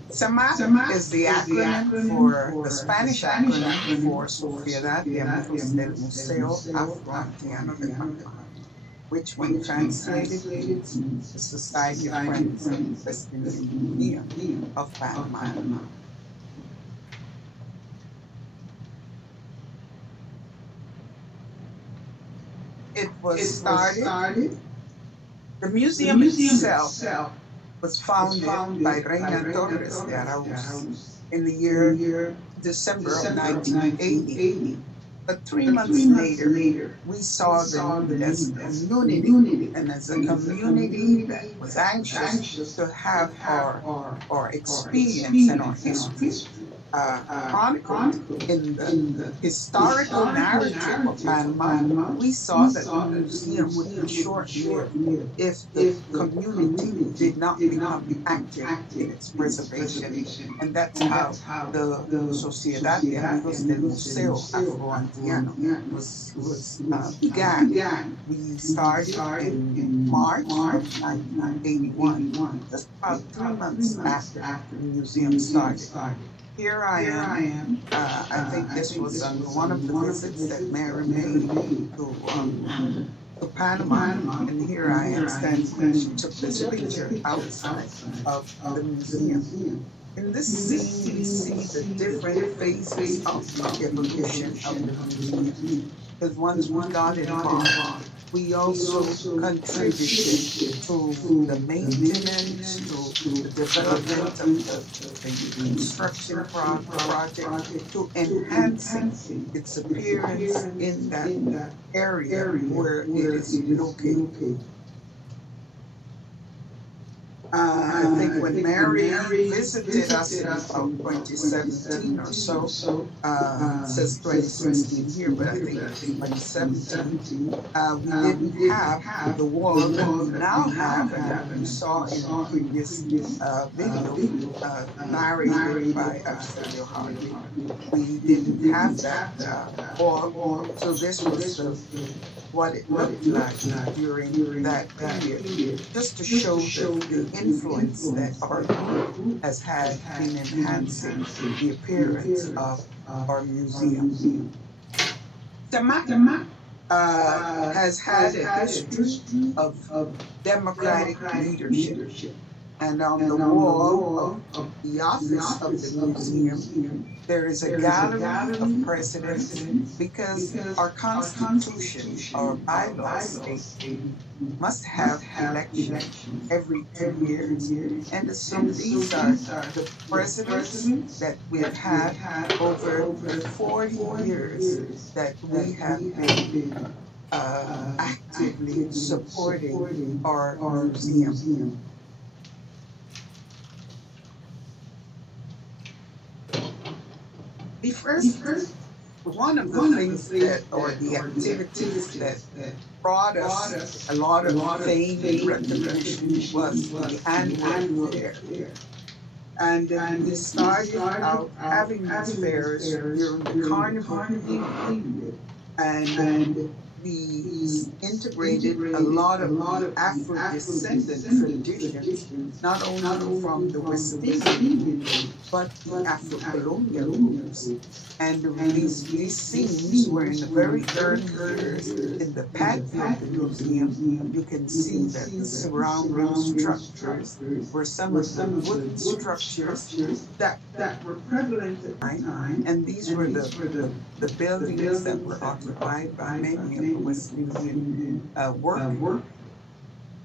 SAMAC is the acronym for the Spanish acronym for Sociedad de Amigos del Museo Afro-Antiano de Panama, which when translated means the Society of Friends of the West Indian Museum of Panama. It was started, the museum itself was founded by Reina Torres de Arauz in the year December of 1980. But 3 months later, we saw the need as a community, and as a community that was anxious to have our experience and our history chronicled in the historical narrative of Panama. We saw that the museum would be short-lived if the community did not become active in its preservation. And that's how the Sociedad de Amigos del Museo Afro-Antiano began. We started in March of 1981, just about 3 months after the museum started. Here I am. I think this was on one of the visits that Mary made to Panama, and here I am standing. She took this picture outside of the museum. In this scene, we see the different phases of the evolution of the museum. Because once we got involved, we also contributed to the maintenance, to the development of the construction project, to enhancing its appearance in that area where it is located. I think when Mary visited us in about 2017 or so, it says 2016 here, but I think 2017, we didn't have the wall that we now have, and you saw in the previous video narrated by Samuel Hartley. We didn't have that wall, so this was what it looked like during that period, just to show the influence that our group has had in enhancing the appearance of our museum. Samak has had a history of democratic leadership. And on the wall of the office of the museum, there is a gallery of presidents because our Constitution, our bylaws state, must have elections every 2 years. And so these are the presidents that we've had over the 40 years that we have been actively supporting our museum. The first, one of the things that, or the activities that brought us a lot of fame and recognition was the annual fair. And we started out having these fairs during the carnival period. And we integrated a lot of Afro-descendant traditions, not only from the West Indian, but the Afro-colonial groups. And these scenes were in the very early years in the patio of the museum. You can see that the surrounding structures were some of the wooden structures that were prevalent at the time. And these were the buildings that were occupied by many of the West Indian workers.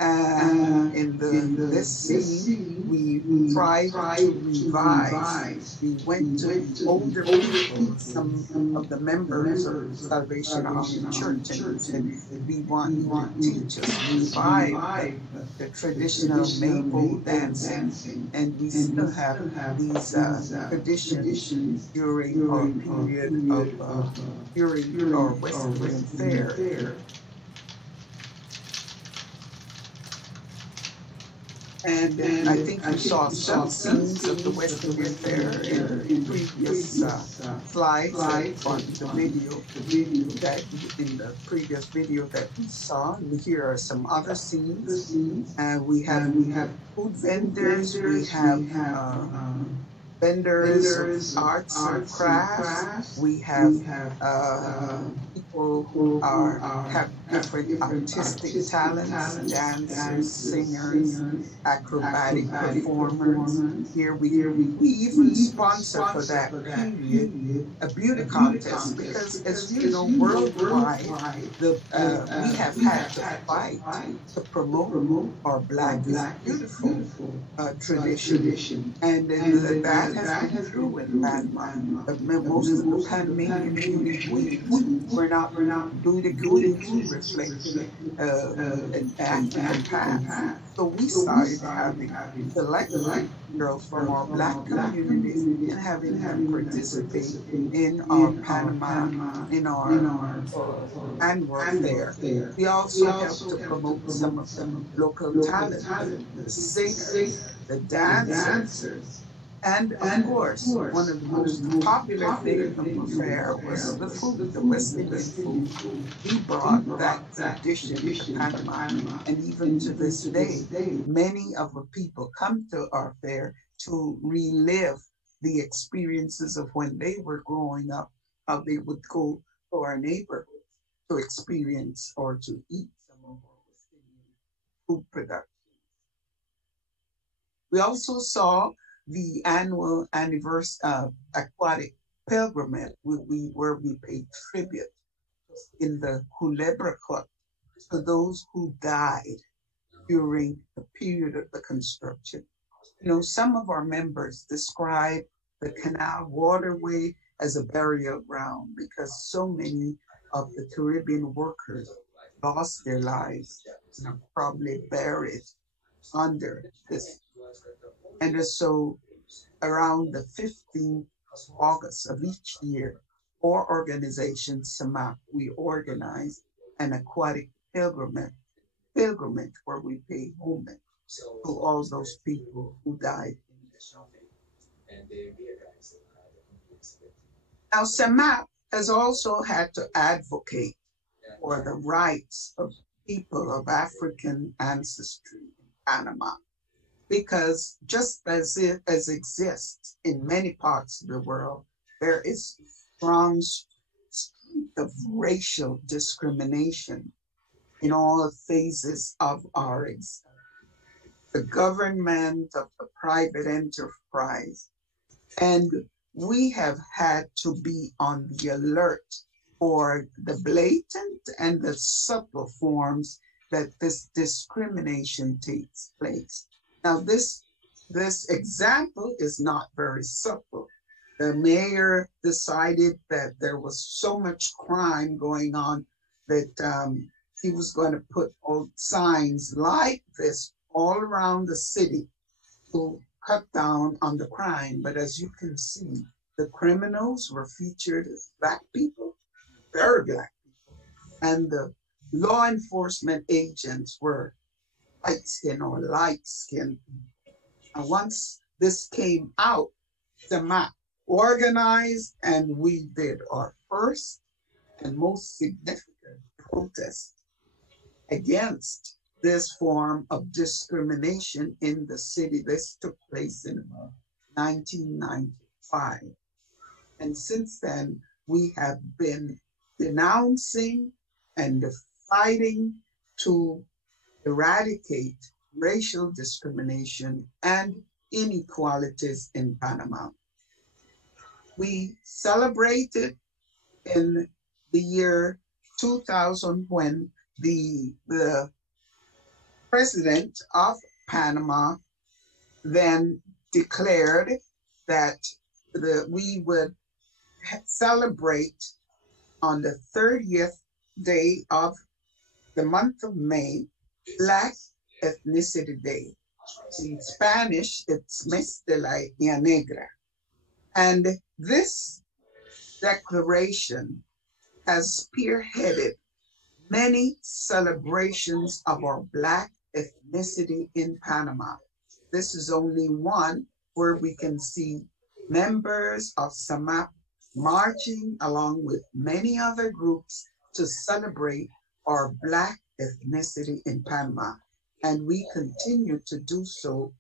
In this scene, we tried to revise. We went to the older people, some of the members of Salvation Army Church, and said, we want you to teach us, revive the traditional maypole dancing. And we still have these traditions during our period of, during our West Indian Fair. And I think you saw some scenes of the West Indian Fair in previous slides on the video that in the previous video that we saw. And here are some other scenes. And we have food vendors. We have vendors of arts and crafts. We have people who have different artistic talents, dancers, singers, acrobatic performers. Here we even sponsor for that period a beauty contest because, as you know, worldwide, we have had to fight to promote our Black is Beautiful tradition. And that has been true in Panama. Most of the Panamanian beauty queens were not beauty queens who reflected an African past. So we started having select girls from our Black communities and having them participate in our Panama, in our annual fair. We also helped to promote some of the local talent, the singers, the dancers. And of course, one of the most popular things of the fair was the food, the West Indian food. We brought that tradition to Panama, and even to this day, many of the people come to our fair to relive the experiences of when they were growing up, how they would go to our neighborhood to experience or to eat some of our West Indian food productions. We also saw the annual aquatic pilgrimage where we paid tribute in the Culebra Club to those who died during the period of the construction. You know, some of our members describe the Canal waterway as a burial ground because so many of the Caribbean workers lost their lives and are probably buried under this. And so around the 15th of August of each year, our organization, SAMAC, we organize an aquatic pilgrimage where we pay homage to all those people who died in this. Now, SAMAC has also had to advocate for the rights of people of African ancestry in Panama. because just as it as exists in many parts of the world, there is strong streak of racial discrimination in all phases of our existence. The government, of the private enterprise, and we have had to be on the alert for the blatant and the subtle forms that this discrimination takes place. Now, this example is not very subtle. The mayor decided that there was so much crime going on that he was going to put old signs like this all around the city to cut down on the crime. But as you can see, the criminals were featured as Black people, very Black people, and the law enforcement agents were light skin or light skinned. And once this came out, the MAP organized, and we did our first and most significant protest against this form of discrimination in the city. This took place in 1995. And since then, we have been denouncing and fighting to eradicate racial discrimination and inequalities in Panama. We celebrated in the year 2000 when the president of Panama then declared that we would celebrate on the 30th day of the month of May, Black Ethnicity Day. In Spanish, it's Mes de la Etnia Negra. And this declaration has spearheaded many celebrations of our Black ethnicity in Panama. This is only one where we can see members of SAMAP marching along with many other groups to celebrate our Black ethnicity in Panama. And we continue to do so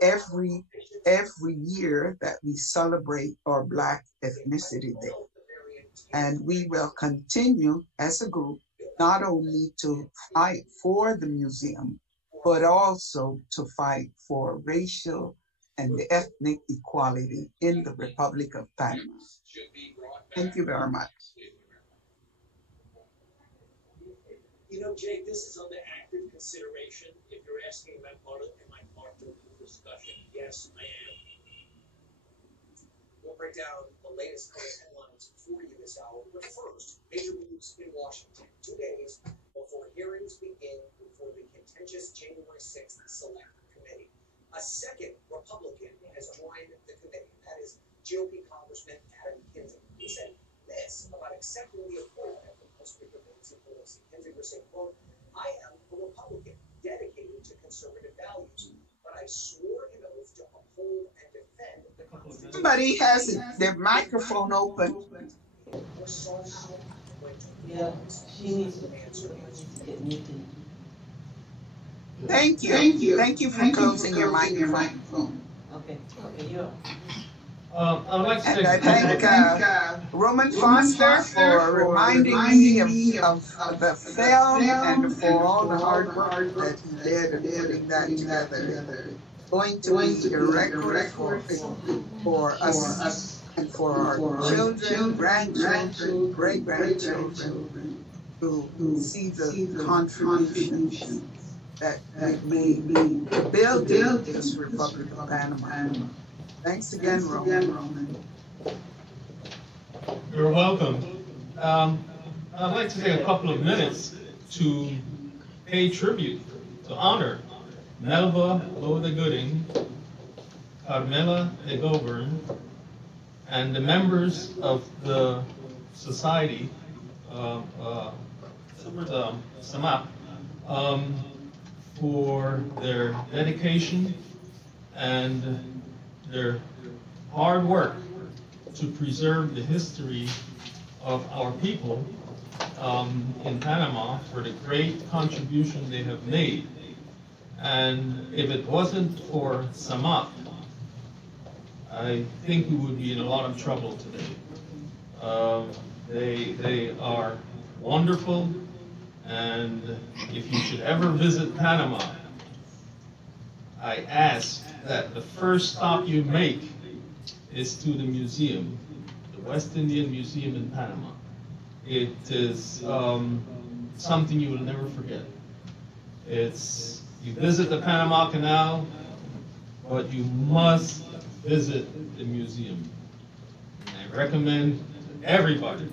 every year that we celebrate our Black Ethnicity Day. And we will continue as a group not only to fight for the museum, but also to fight for racial and ethnic equality in the Republic of Panama. Thank you very much. You know, Jake, this is under active consideration. If you're asking am I part of the discussion, yes, I am. We'll break down the latest headlines for you this hour. But first, major moves in Washington. 2 days before hearings begin before the contentious January 6th Select Committee. A second Republican has joined the committee. That is GOP Congressman Adam Kinzinger. He said this about accepting the appointment of House Speaker Nancy Pelosi. Kinzinger said, quote, I am a Republican dedicated to conservative values, but I swore an oath to uphold and defend the Constitution. Somebody has their microphone open. Yeah, she needs to get muted. Thank you. Thank you for closing your microphone. Okay, you're I'd like to And I thank Roman Foster for reminding me of the film and for all the hard work that he did in putting that together. Going to be a record for us and for our children, grandchildren, great-grandchildren to see the contribution that we've made to build this Republic of Panama. Thanks again, Roman. You're welcome. I'd like to take a couple of minutes to pay tribute, to honor Melba Loda Gooding, Carmela de Govern, and the members of the society, SAMAP, for their dedication and their hard work to preserve the history of our people in Panama, for the great contribution they have made. And if it wasn't for Samak, I think we would be in a lot of trouble today. They are wonderful, and if you should ever visit Panama, I ask that the first stop you make is to the museum, the West Indian Museum in Panama. It is something you will never forget. You visit the Panama Canal, but you must visit the museum. And I recommend everybody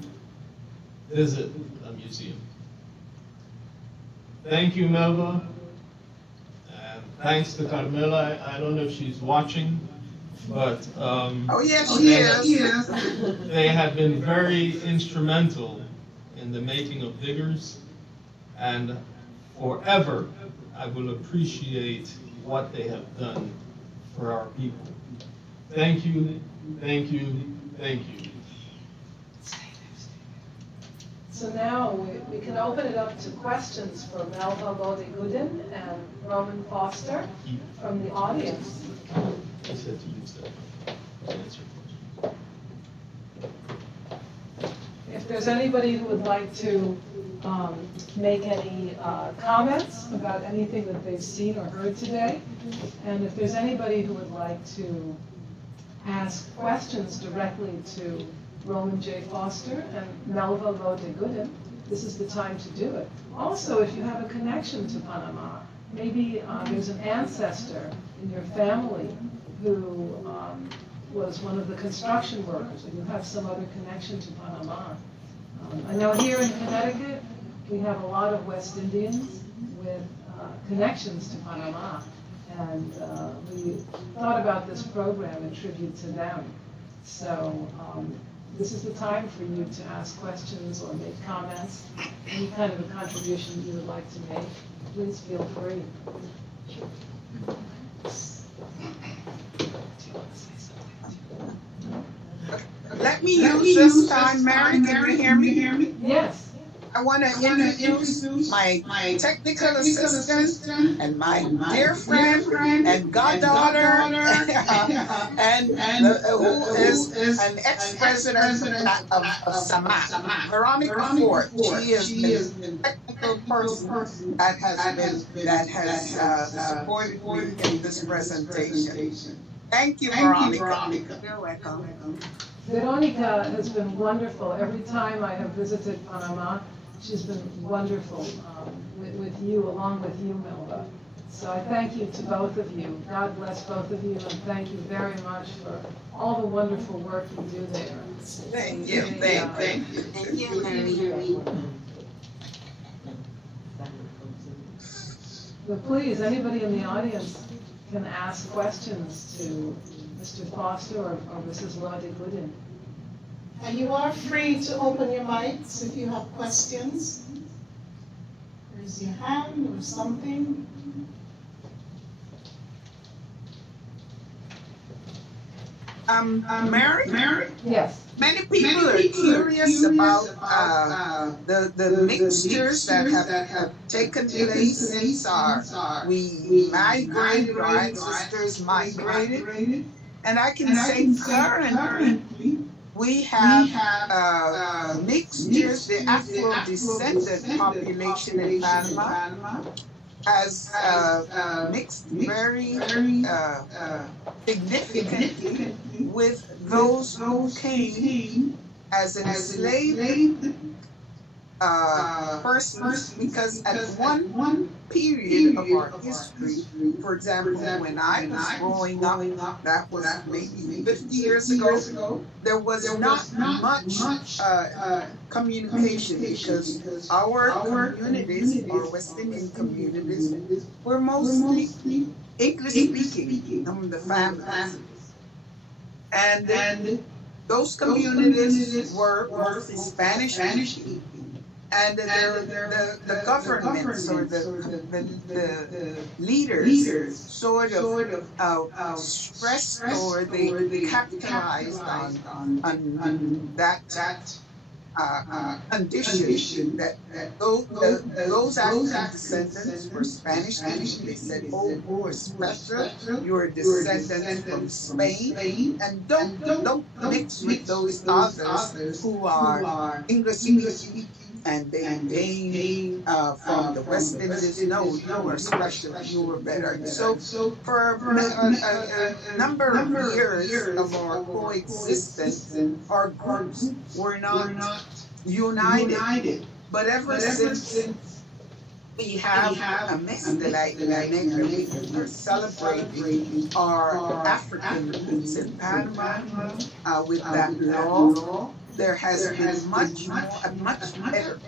visit a museum. Thank you, Melba. And thanks to Carmela. I don't know if she's watching, but Oh, yes, she is. they have been very instrumental in the making of Diggers, and forever I will appreciate what they have done for our people. Thank you, thank you, thank you. So now we can open it up to questions for Melba Lodi-Gooden and Roman Foster from the audience. I said to use that. Answer questions. If there's anybody who would like to make any comments about anything that they've seen or heard today, and if there's anybody who would like to ask questions directly to Roman J. Foster and Melba Lodi-Gooden, this is the time to do it. Also, if you have a connection to Panama, maybe there's an ancestor in your family who was one of the construction workers, and you have some other connection to Panama. I know here in Connecticut, we have a lot of West Indians with connections to Panama, and we thought about this program in tribute to them. So this is the time for you to ask questions or make comments, any kind of a contribution you would like to make. Please feel free. Let me use this time, Mary. Can you hear me? Yes. I want to introduce my technical assistant and my dear friend and goddaughter, and who is an ex-president of Samak, Veronica Ford. She is the technical person that has supported me in this presentation. Thank you, Veronica. You're welcome. Veronica has been wonderful. Every time I have visited Panama, she's been wonderful with you, along with you, Melba. So I thank you to both of you. God bless both of you, and thank you very much for all the wonderful work you do there. Thank you. Thank you. Thank you, Mary. But please, anybody in the audience can ask questions to Mr. Foster or Mrs. Lodi-Gooden. And you are free to open your mics if you have questions. Raise your hand or something. Mary? Yes. Many people are curious about the mixtures that have taken place since we migrated, our ancestors migrated. And I can say currently, we have mixtures, the Afro-descendant population in Panama has mixed very significantly with those who came as enslaved persons, because at one period of our history, for example, when I was growing up, that was maybe 50 years ago, there was not much communication, because our communities, our West Indian communities, were mostly English speaking among the families. And those communities were mostly Spanish speaking. And the governments or the leaders sort of stressed or they capitalized on that condition that those African descendants were Spanish speaking. They said, "Oh, you are special. You are descendants from Spain, and don't mix with those others who are English speaking." And they came from the West Indies. No, you were special. You were better. So for a number of years of our coexistence, our groups were not united. But ever since we have a Mestela y la Negra, we are celebrating our African roots in Panama with that law. There has been a much better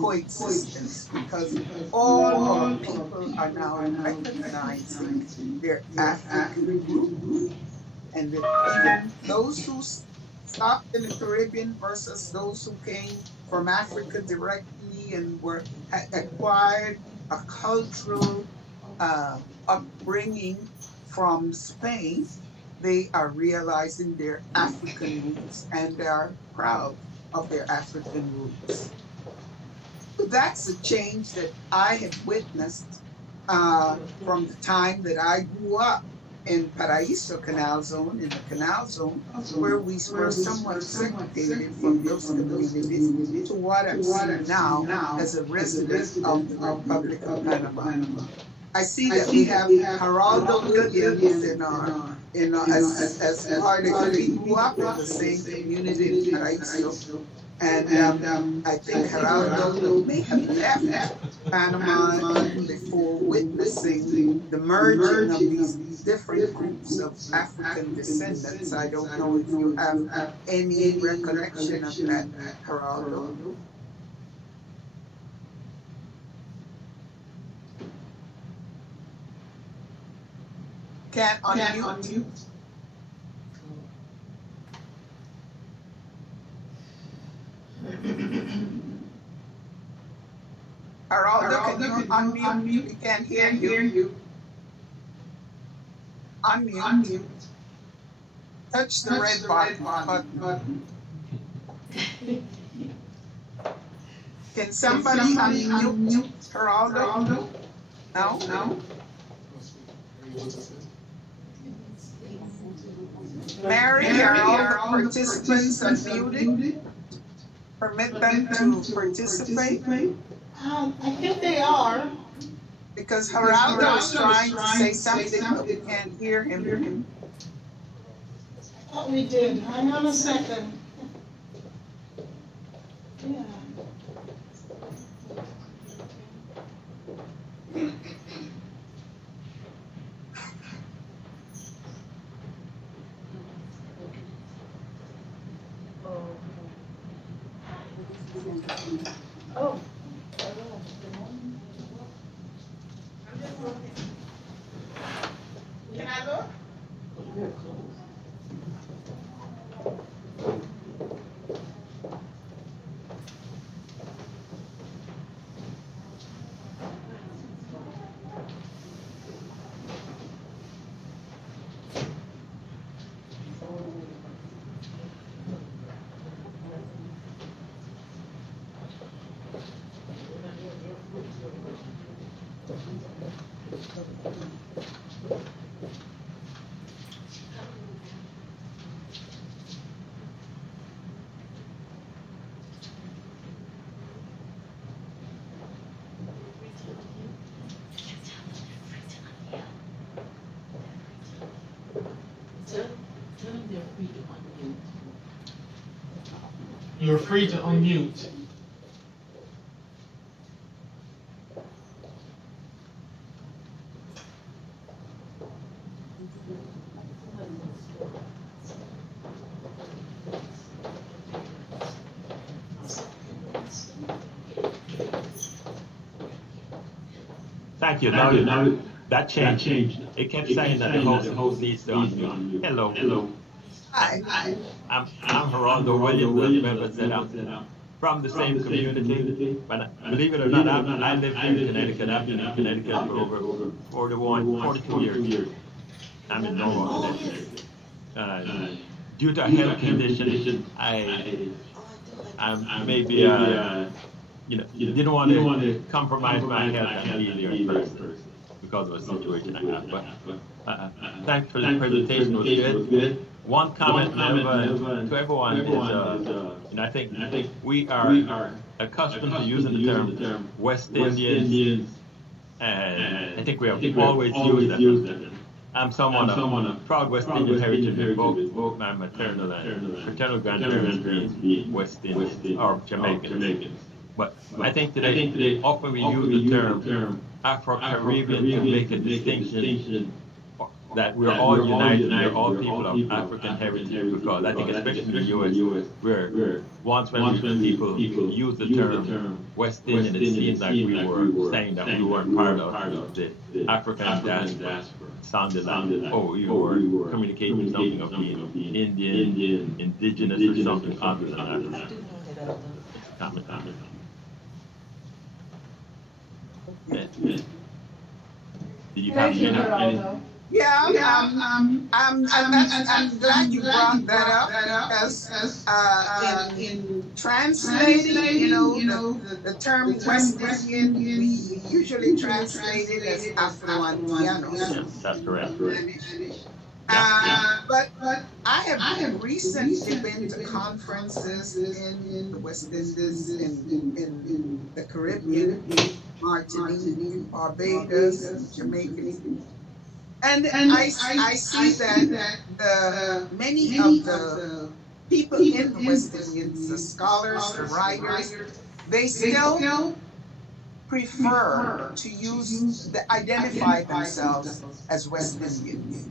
coexistence because all our people are now recognizing their African roots, and even those who stopped in the Caribbean versus those who came from Africa directly and acquired a cultural upbringing from Spain. They are realizing their African roots and they are proud of their African roots. That's a change that I have witnessed from the time that I grew up in Paraíso Canal Zone, in the Canal Zone, where we were somewhat segregated from those communities to what I'm seeing now as a resident of the Republic of Panama. I see that we have Geraldo Williams as part of we grew up in the same community in Paraíso. And I think Geraldo may have left Panama even before witnessing the merging of these different groups of African descendants. I don't know if you have any recollection of that, Geraldo. Can't unmute. Geraldo, can you unmute? We can't hear you. Unmute. Touch the red button. Can somebody unmute Geraldo? No? Mary, are all participants unmuted? Permit them to participate? I think they are. Because Geraldo is trying to say something, but we can't hear him. I thought we did. Hang on a second. Yeah. Oh. Can I go? You're free to unmute. Thank you. Now that changed. It kept saying that the host needs to unmute. Hello. Hi. I'm Geraldo Williams, member said I'm from the same community, but believe it or not, I lived in Connecticut. I've been in Connecticut for over 42 years. I'm in Norwalk. Due to a health condition, I maybe didn't want to compromise my health and easier in person because of a situation I have. But thanks for the presentation. It was good. One comment to everyone is, I think we are accustomed to using the term West Indians, and I think we have always used that. I'm someone of proud West Indian heritage. Both my maternal and paternal grandparents being West Indians or Jamaicans. But I think today often we use the term Afro-Caribbean to make a distinction that we're all united, we're all people of African heritage, because I think especially in the U.S., where once when people use the term West Indian, it seems like we were saying that we weren't part of the African diaspora. Sounded like, oh, you were communicating something of being Indian, indigenous, or something other than that. Did you have any? Yeah, I'm glad you brought that up because in translating, the term West Indian, we usually translate it as Afro-Antianos. Yes, that's correct. But I have recently been to conferences in the West Indies, in the Caribbean, Martinique, Barbados, Jamaica. And I see that many of the people in the West Indies, the scholars, the writers, they still prefer to identify themselves as West Indians.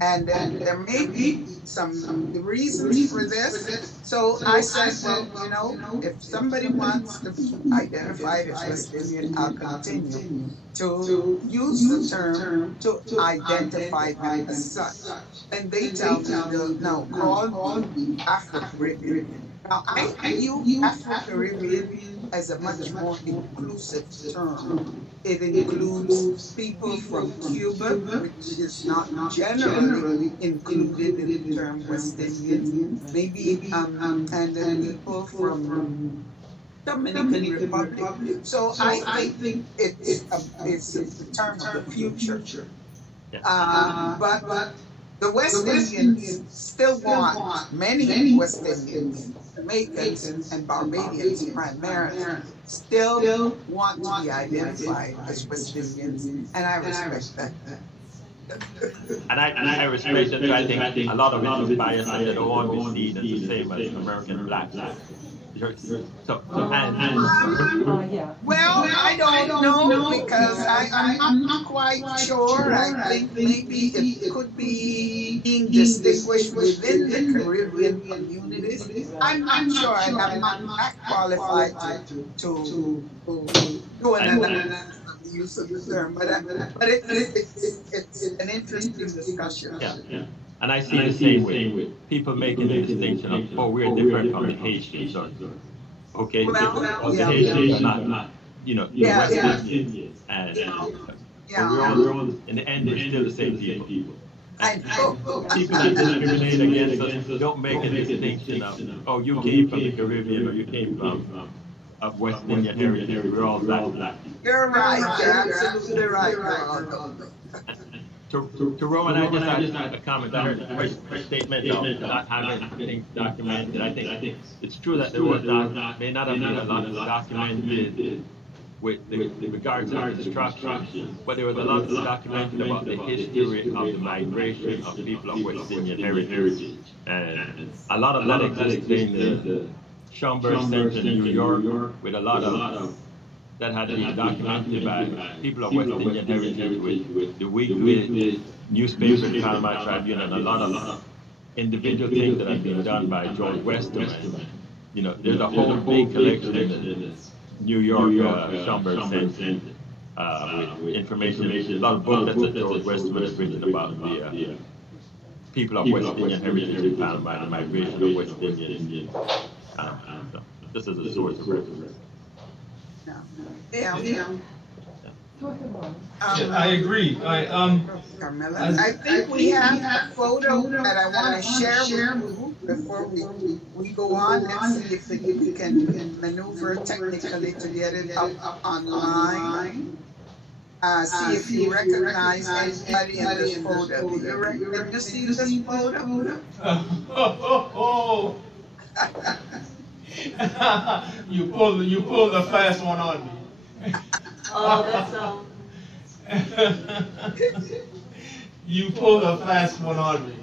And there may be some reasons for this. So I said, well, if somebody wants to be identified as West Indian, I'll continue to use the term to identify them as such. And they tell me, no, call me Afro-Caribbean. Now, I view Afro-Caribbean as a much more inclusive term. It includes people from Cuba, which is not generally included in the term West Indian, maybe, and then people from Dominican Republic. So I think it's a term of the future. But the West Indians still want, many West Indians, Jamaicans and Barbadians primarily, still want to be identified as West Indians, and I respect that. And I respect that. I think a lot of it is biased, and they don't want to be seen as the same as American blacks. So, well, I don't know because I'm not quite sure. I think maybe it could be being distinguished within the Caribbean communities. I'm not sure. I'm not qualified to do another use of the term, but it's an interesting discussion. Yeah. And I see the same way. People making the distinction of, oh, we're different from the Haitians. Okay, the Haitians are not, the West Indians. And we're all, in the end, they're still the same people. And people that discriminate against us don't make a distinction of, oh, you came from the Caribbean or you came from of West Indian heritage. We're all black. You're right. You're absolutely right. To Roman, I just had a comment. I heard her statement of not having things documented. I think it's true that there was may not have been a lot documented with regards to the destruction, but there was a lot documented about the history of the migration of people of West Indian heritage. And a lot of that exists in the Schomburg Center in New York, with a lot of that had been documented by people of West Indian heritage with the weekly newspaper, the Panama Tribune, and a lot of individual things that have been done by George Westerman. There's a whole big collection in the New York Schomburg Center with information, a lot of books that George Westerman has written about the people of West Indian heritage in Panama and the migration of West Indians. This is a source of reference. I agree. I think we have a photo that I want to share with you. before we go on, let's see if we can maneuver technically to get it up online. See if you recognize anybody in this photo. Can you see this photo? You pulled a fast one on me. Oh, You pulled a fast one on me.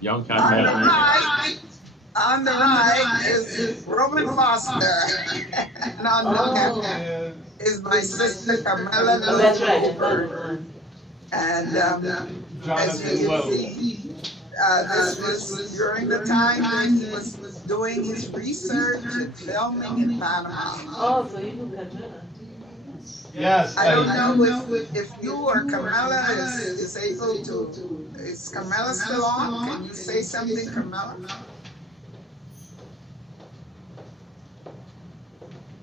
Young On the Canal. right, on the right is Roman Foster, and on the left is my sister Camilla that's right. Goldberg. And as you can see, this was during the time that he was doing his research and filming in Panama. Oh, so you knew Camilla. Yes. I don't know if you or Camilla is able to. Is Camilla still on? Can you say something, Camilla?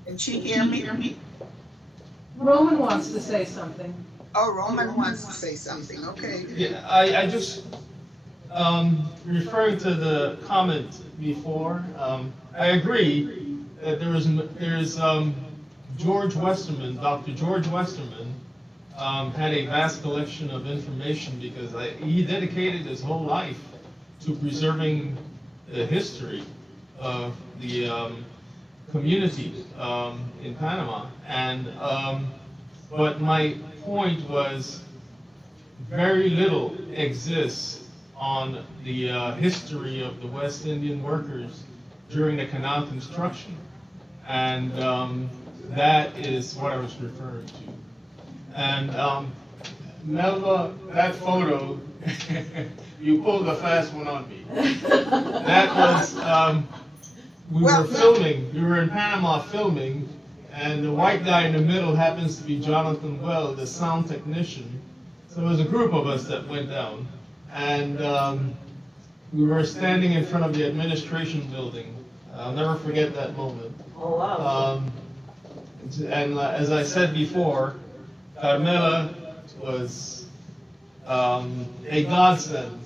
Can she hear me? Roman wants to say something. Oh, Roman wants to say something. Okay. Yeah, I just referring to the comment before. I agree that there's George Westerman, Dr. George Westerman, had a vast collection of information because he dedicated his whole life to preserving the history of the community in Panama. And but my point was very little exists on the history of the West Indian workers during the canal construction. And that is what I was referring to. And Melba, that photo, you pulled a fast one on me. That was, we were filming, we were in Panama filming, and the white guy in the middle happens to be Jonathan Well, the sound technician. So there was a group of us that went down, and we were standing in front of the administration building. I'll never forget that moment. Oh, wow. And as I said before, Carmela was a godsend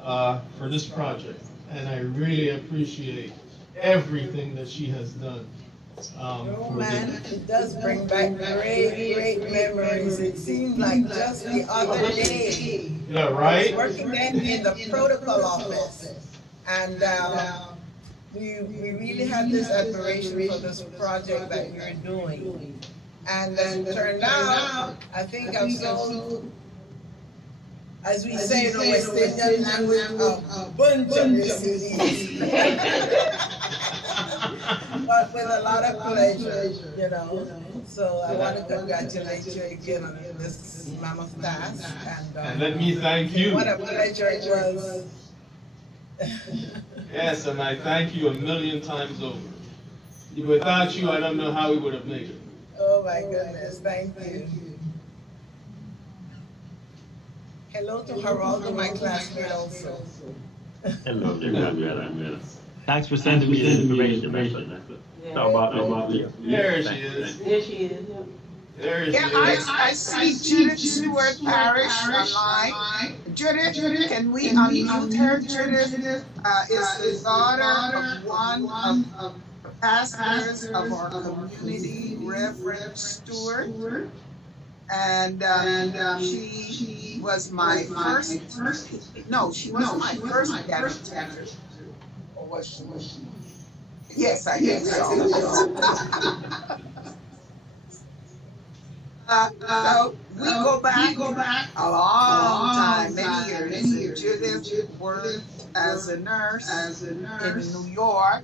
for this project, and I really appreciate everything that she has done. Oh man, it does bring back great memories. It seems like just the other day. Yeah, right? I was working then in the protocol office, and we really had this admiration for this project that we were doing. And as it turned out, I think I've sold, as we say in the West Indian language, a bunch of CDs. But with a lot of pleasure, you know. So I want to congratulate you again on this mammoth task. And let me thank you. What a pleasure it was. Yes, and I thank you 1,000,000 times over. Without you, I don't know how we would have made it. Oh my goodness, thank you. Hello to Geraldo, my classmate also. Hello, Gabriela. Thanks for sending me this information. How about you? There she is. There she is. There she Yeah, is. I see Judith Stewart Parrish online. Judith, can we unmute her? Judith is the daughter of one of the pastors of our community, Reverend Stewart. And she was my first, no, she wasn't my first attender. Or was she? Yes, I think so. So we go back a long time, many years. Judith worked as a nurse in New York,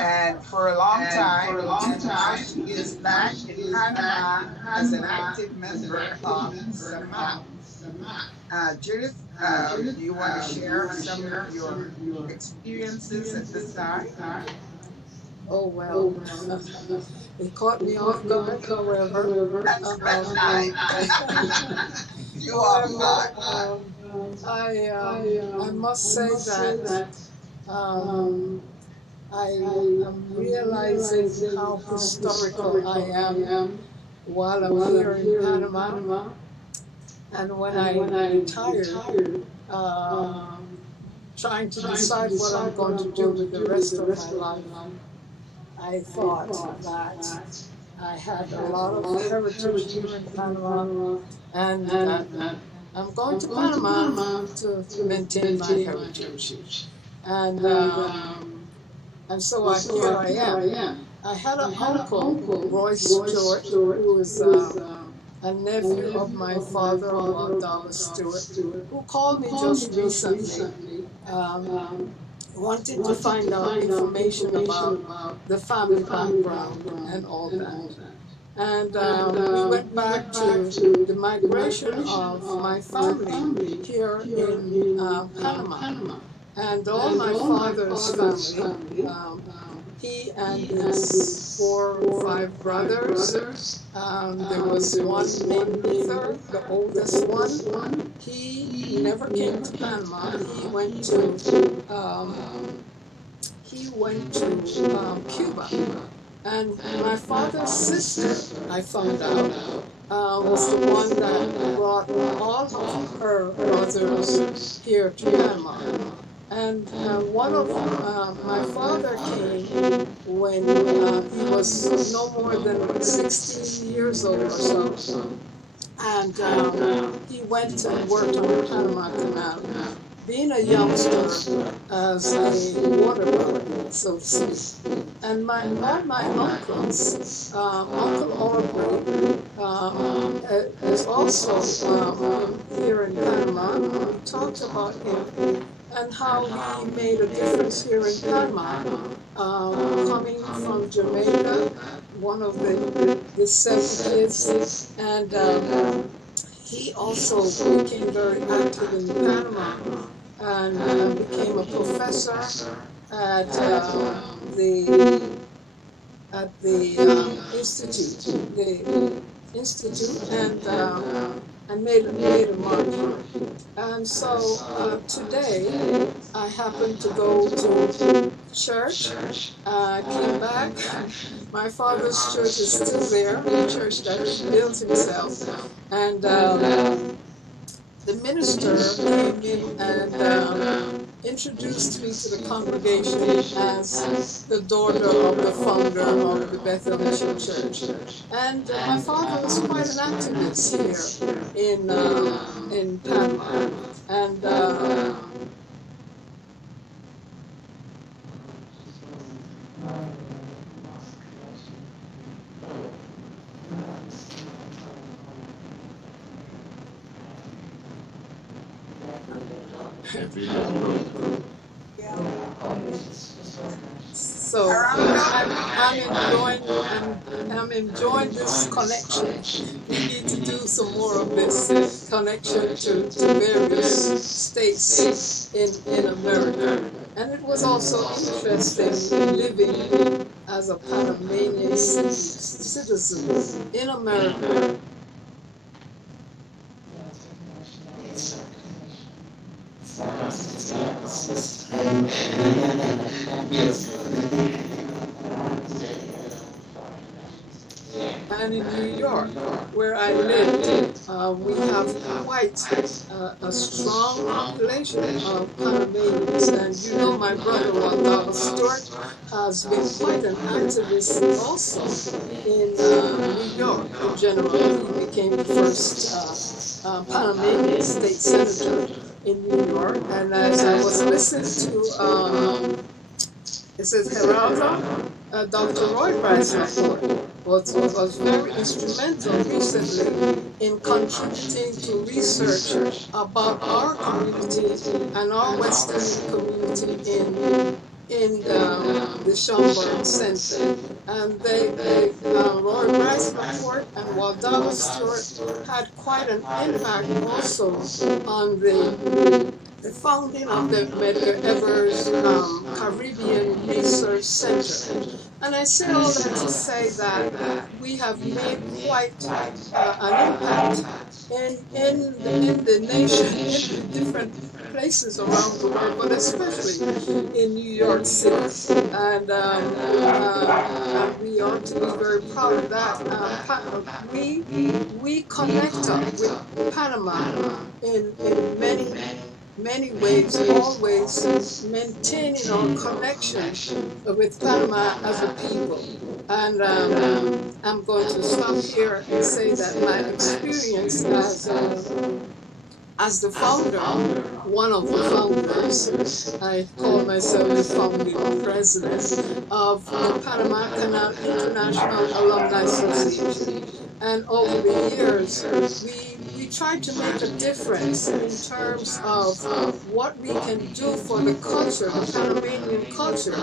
and for a long time, she is back in Panama as an active member of SAMAC. Judith, do you want to share some of your experiences at this time? Oh, well, it caught me off guard, however. You are not. I must say that I am realizing how historical I am while I'm here in Panama. And when I retired, trying to decide what I'm going to do with the rest of my life, I thought that I had a lot of heritage here in Panama, and that I'm going to Panama to maintain my heritage. And so here I am. I had an uncle, Roy Stewart, who is a nephew of my father, Waldala Stewart, who called me just recently, wanting to find out information about the family background and all that. And we went back to the migration of my family here in Panama. And all my father's family, he and his 4 or 5 brothers, there was one named Luther, the oldest one. He never came to Panama. He went to Cuba. And my father's sister, I found out, was the one that brought all of her brothers here to Panama. And one of my father came when he was no more than 16 years old or so. And he went and worked on the Panama Canal, being a youngster as a water boy, so to speak. And all my uncles, Uncle Aubrey is also here in Panama. We talked about him and how he made a difference here in Panama, coming from Jamaica, one of the 7 kids, and he also became very active in Panama and became a professor at the institute, and made a mark here. And so today I happened to go to church. Came back. My father's church is still there, the church that he built himself. And the minister came in and introduced me to the congregation as the daughter of the founder of the Bethel Mission Church. And my father was quite an activist here in Panama. And so I'm enjoying this connection. We need to do some more of this connection to various states in America. And it was also interesting living as a Panamanian citizen in America. And in New York, where I lived, we have quite a strong population of Panamanians. And you know, my brother, Waldala Stewart, has been quite an activist also in New York in general. He became the first Panamanian state senator in New York. And as I was listening to, it says Geraldo, Dr. Roy Rice's report was very instrumental recently in contributing to research about our community and our Western community in the Schomburg Center. And Roy Rice's report and Waldala Stewart had quite an impact also on the founding of the Medgar Evers Caribbean Research Center. And I say all that to say that we have made quite an impact in the nation, in different places around the world, but especially in New York City. And we ought to be very proud of that. We connect up with Panama in many ways, always maintaining our connection with Panama as a people. And I'm going to stop here and say that my experience as the founder, one of the founders, I call myself the founding president of the Panama Canal International Alumni Association. And over the years, we try to make a difference in terms of what we can do for the culture, the Panamanian culture,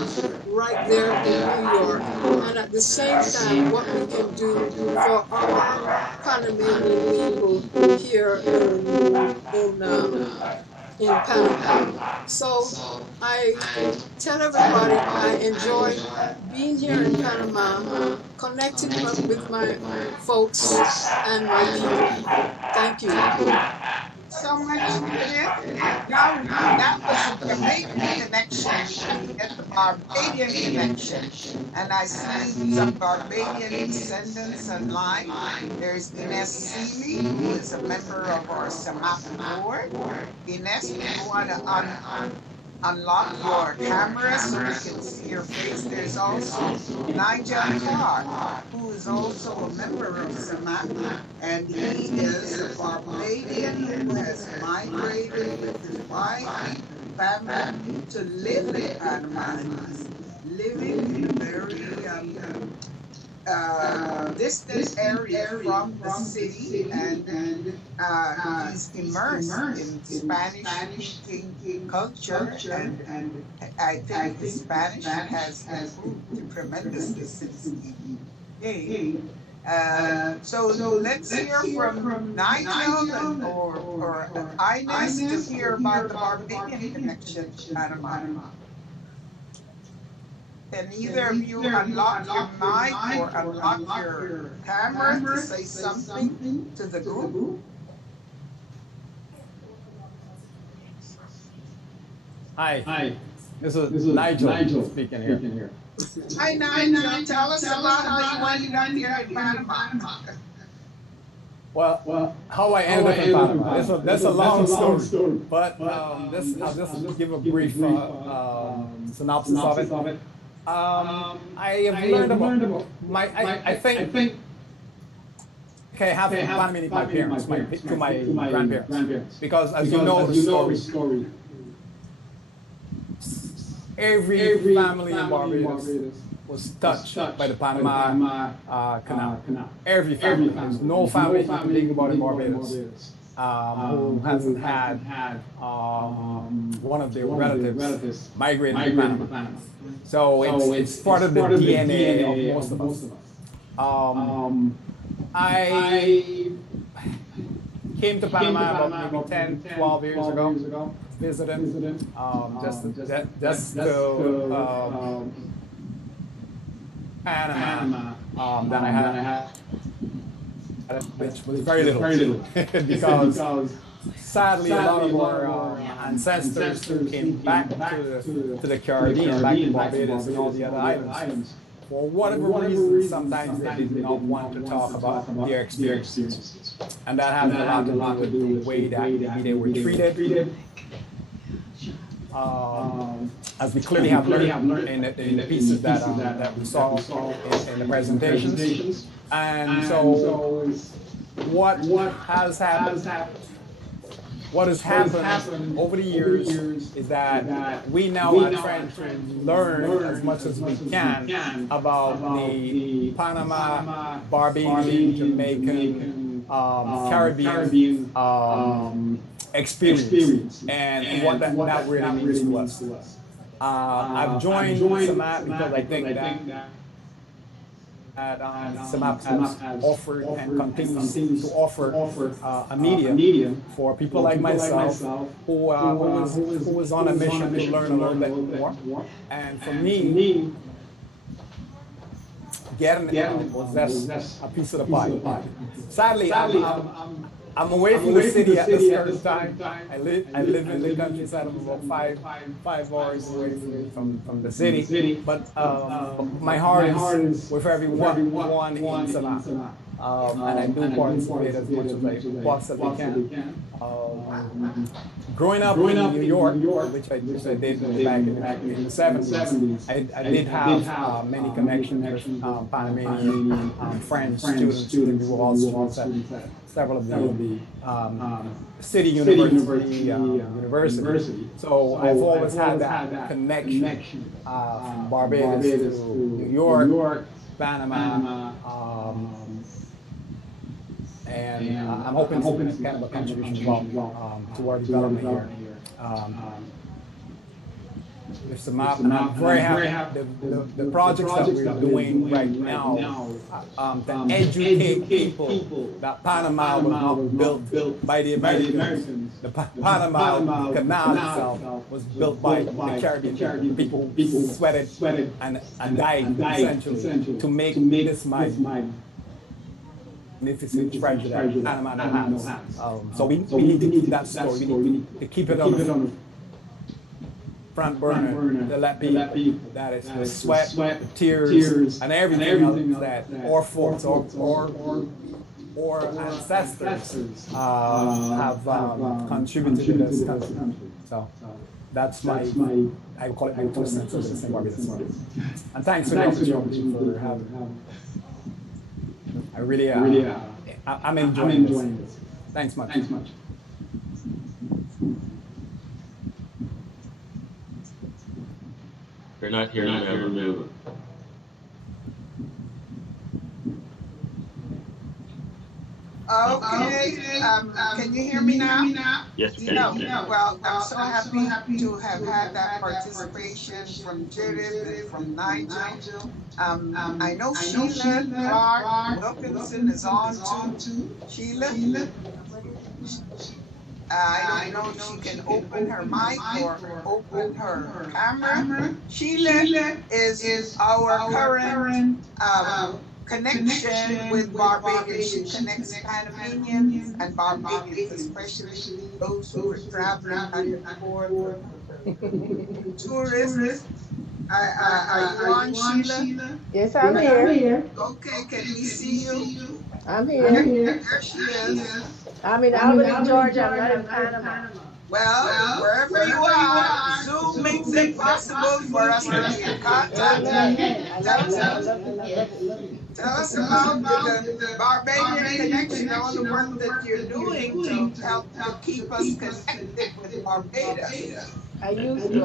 right there in New York. And at the same time, what we can do for our Panamanian people here in Panama. So I tell everybody I enjoy being here in Panama, connecting with my folks and my people. Thank you. So much, Judith. Now, that was a Jamaican connection at the Barbadian connection. And I see some Barbadian descendants online. There's Ines Seeley, who is a member of our SAMAP board. Ines, you want to unlock your camera so we can see your face. There's also Nigel Clark, who is also a member of SAMAP, and he is a Barbadian who has migrated with his wife and family to live in Panama. He's living in a very distant area from the city, and he's immersed in Spanish-speaking culture, and I think his Spanish has improved tremendously since he came. So let's hear from Nigel or Ines to hear about the Barbadian connection to Panama. Can either of you unlock your mic or unlock your camera to say something to the group? Hi. This is Nigel speaking here. Hi, Nigel. Tell us about how you ended up here in Panama. Well, how I ended up in Panama. That's a long story. But I'll just give a brief synopsis of it. I have learned about I think I have Panamanian my parents, to my grandparents. Because as you know the story, every family in Barbados was touched by the Panama Canal. Every family. There's no family you can think about in Barbados who hasn't had one of their relatives migrating to Panama. So it's part of the DNA of most of us. I came to Panama about maybe 10, 12 years ago, visiting, just to Panama. Then I had, which was very little, because sadly, a lot of our ancestors who came back to the Caribbean, back to Barbados and all the other islands, for whatever reason, sometimes they did not want to talk about their experiences. And that has a lot to do with the way that they were treated. As we clearly have learned in the pieces that we saw in the presentations. And so what has happened over the years is that we now are trying to learn as much as we can about the Panama, Barbadian, Jamaican, Caribbean experience and what that really means to us. I've joined SAMAP because I think that SAMAP has offered and continues to offer a medium for people like myself who is on a mission to learn a little bit more. And for me, getting it was just a piece of the pie. Sadly, I'm away from the city at this current time. I live in the countryside. I'm about five hours away from the city. But my heart is with everyone in Savannah. And I do participate as much as I possibly can. Growing up in New York, which I did back in the 70s, I did have many connections with Panamanian French students who were all students at several of the city university. So I've always had that connection from Barbados to New York, Panama, and I'm hoping to make kind of a contribution as well to our development here. There's some map, and I'm very happy. The projects that we're doing right now to educate people that Panama was not built by the Americans. The Panama Canal itself was built by the Caribbean people who sweated and died essentially to make this magnificent treasure that Panama has. So we need to keep that story. We need to keep it on the front burner to let people that it's the sweat, the tears, and everything else that our folks or ancestors have contributed to this country. So that's I call it my 2 cents of this in Barbados. And thanks for the opportunity for having. I really, I'm enjoying this. Thanks much. You're not hearing me. Okay, can you hear me now? Yes, we can. Well, I'm so happy to have had that participation from Judith and from Nigel. I know Sheila Clark Wilkinson is on too. Sheila? I don't know if she can open her mic or open her camera. Sheila is our current connection with Barbados. She connects Panamanians and Barbadians, especially those who are traveling back and forth, tourists. Are you on, Sheila? Yes, I'm here. Okay, can we see you? I'm here. There she is. I'm in Albany, Georgia. I'm not in Panama. Well, wherever you are, Zoom makes it possible for us to be in contact. Tell us about the Barbadian connection, all the work that you're doing to help to keep us connected with Barbados. I used to.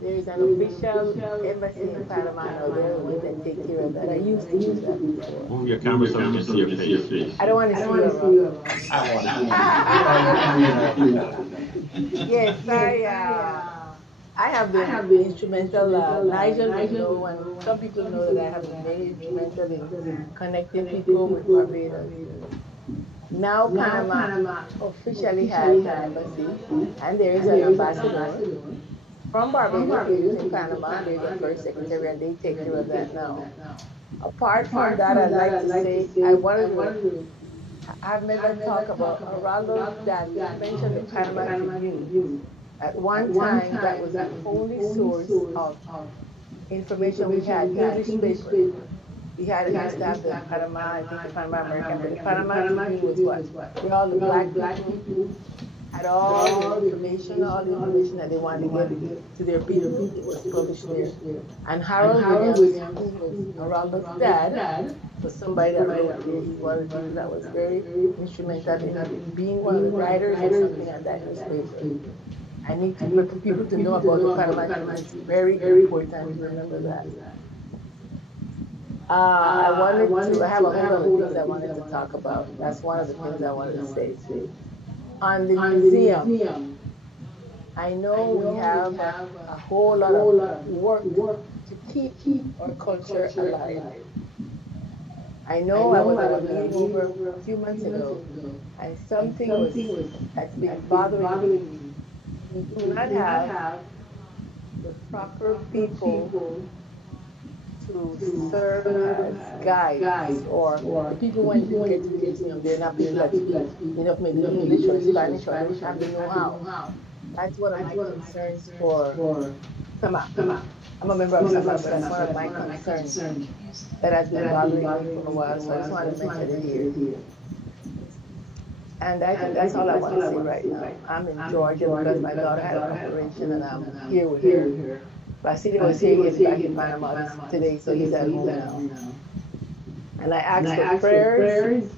There is an official embassy in Panama now there that take care of that. I used to use that before. Move your camera so you can see your face. I don't want to see you. Yes, I have been instrumental. Nigel will know, and some people know that I have been very instrumental in connecting people with Barbados. Now Panama officially has an embassy, and there is an ambassador from Barbados in Panama. They're the first secretary, and they take care of that now. Apart from that, I'd like to say I've never talked about Orlando that mentioned the Panama Tribune. At one time, that was the only source of information we had, English paper. We had to have the Panama, I think the Panama American, but the Panama Tribune was what? Where all the black people had all the information that they wanted to get to their people. It was published there. And Harold Williams, who was Orlando's dad, was somebody that wrote there. He was one of the people that was very instrumental in being one of the writers or something at that newspaper. I need people to know about the Panama Tribune. It's very, very important to remember that. I have a whole lot of things I wanted to talk about. That's one of the things I wanted to say. On the museum, I know we have a whole lot of work to keep our culture alive. I know I was at a meeting over a few months ago, and something that's been bothering me. We do not have the proper people to to serve as guides, or the people when they get to the museum, they're not people that speak enough maybe English or Spanish or don't have the know-how. That's one of my concerns for Panama. I'm a member of SAMA, but that's one of my concerns that has been bothering me for a while, so I just wanted to mention it here. And I think that's all I want to say right now. I'm in Georgia because my daughter had an operation and I'm here with her. But I see they were saying he's back in Panama today, so he's at home now. And I asked for prayers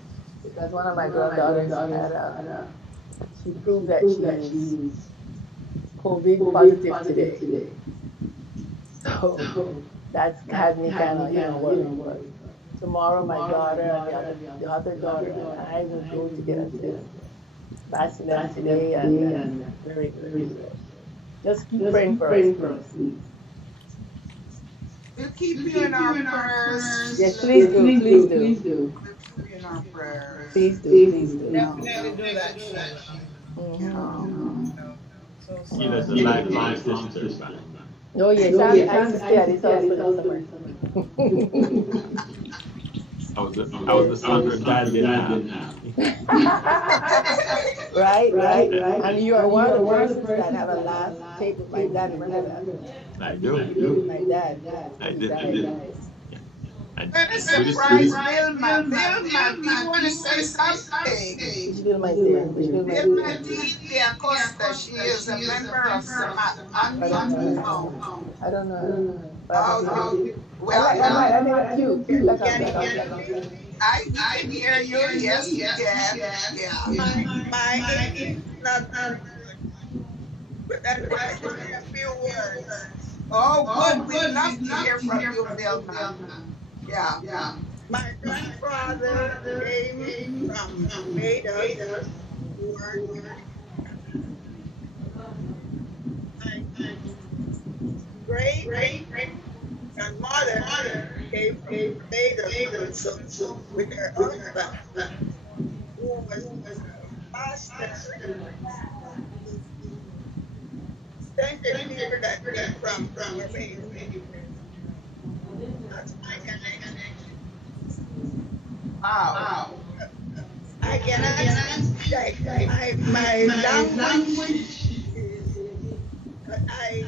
because one of my granddaughters had she proved that she's COVID positive today. So that's had me kind of, worried. Tomorrow, my daughter and the other daughter and I will go to get a test. Vaccinate today and very good. Just keep praying for us, please. We'll keep you in our prayers. Yes, please do. We'll keep you in our prayers. Please do. Definitely do that. He was a lifeline sister. Oh yes, I used to stay at his house for the summer. I was the son her dad didn't have. Right. And you are one of the persons that have a last tape with my dad. Remember that? I do. My dad. I did. What a surprise, Vilma. Vilma, do you want to say something? Vilma D. Acosta, she is a member of SAMA. I don't know. Well, I think it's cute. I can hear you. Yes, you can. Yeah. My English is not good, but I try to say a few words. Oh, good. We'd love to hear from you, Vilma. Yeah. My grandfather came from Barbados to work. My great grandmother came from Barbados with her husband, who was a pastor. Thank the people that came from Barbados. That's my connection. Wow. I cannot speak my language is, I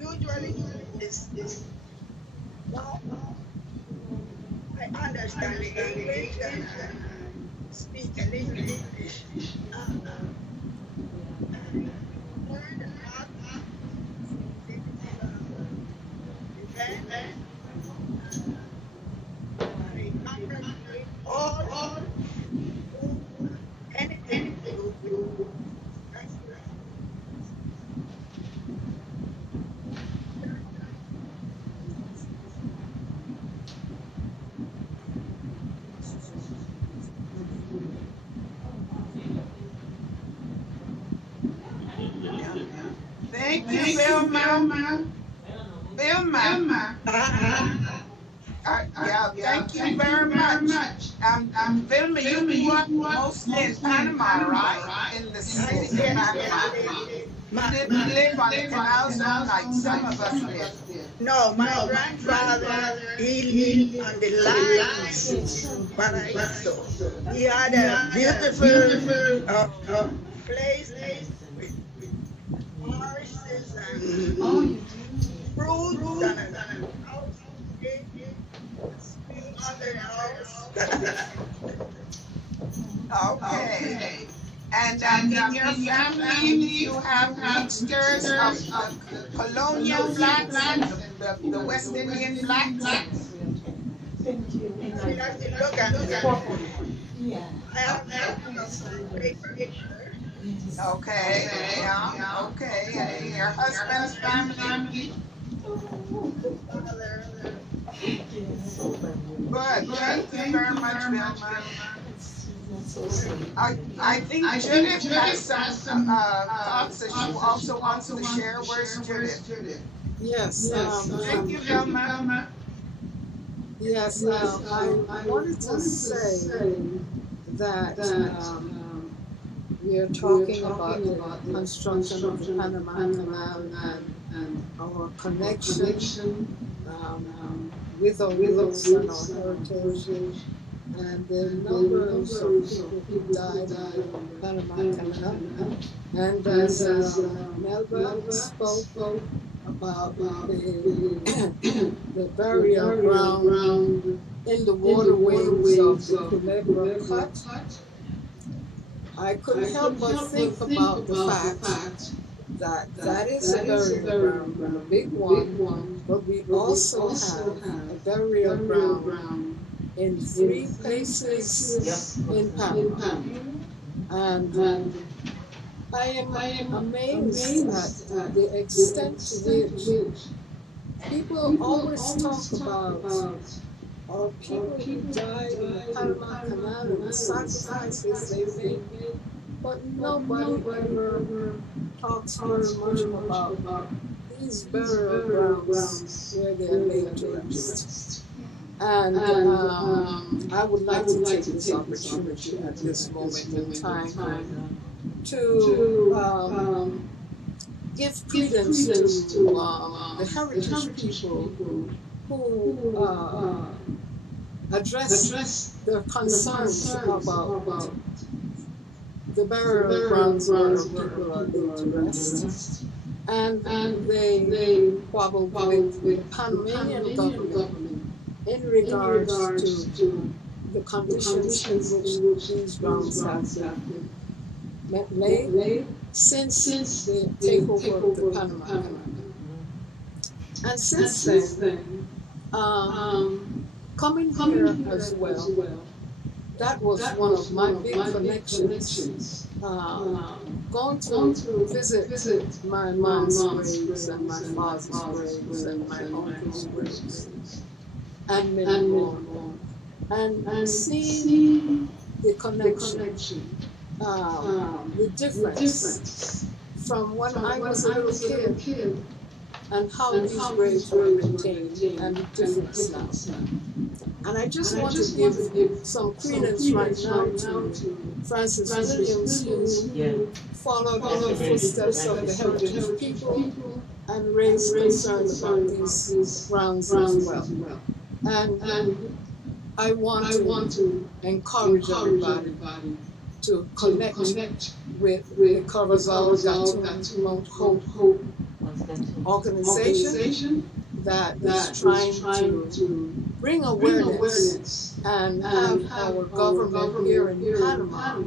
usually is no, I understand the English and speak a little English. I learned a lot all anything you Thank you, Vilma. Yeah, thank you very much. Vilma, you grew up mostly in Panama, right? In the city of Panama. You didn't live on the Canal Zone like some of us did. No, my grandfather, he lived on the lines, Paraíso. He had a beautiful place with horses and fruits and a house under the house. Okay. And in your family, you have mixtures of colonial blacks and the West Indian blacks. Look at I have paper picture. Okay, yeah, okay. And your husband's family? Good. Thank you very much, Vilma. I think Judith has some thoughts that she also wants to share. Where's Judith? Yes. Thank you, Vilma. Yes, I wanted to say that we are talking about the construction of the Panama Canal and our connection with our roots and our heritage, and the numbers of people who died in the Panama Canal. And as Melba spoke about the burial ground in the waterways of the Culebra Cut, I couldn't help but think about the fact that that is a burial ground, and a big one, but we also have a burial ground in 3 places in Panama. And I am amazed at the extent to which people always talk about our people who died in the Panama Canal and the sacrifices they made, but nobody ever talks very much about these burial grounds where they are laid to rest. And I would like to take this opportunity at this moment in time to give credence to the heritage people who address their concerns about the burial grounds where people are laid to rest. And they quabble with the Panamanian government in regards to the conditions in which these grounds have been laid since the takeover of the Panama Canal. And since then, coming here as well, that was one of my big connections. Going to visit my mom's graves and my father's graves and my uncle's graves and many more. And seeing the connection, the difference from when I was a little kid and how these graves were maintained and the difference now. And I just want to give some credence right now to Francis Williams, who followed in the footsteps of the heritage people and raised concerns about these grounds as well. And I want to encourage everybody to connect with the Corazon Gatun Mount Hope organization that is trying to bring awareness and have our government here in Panama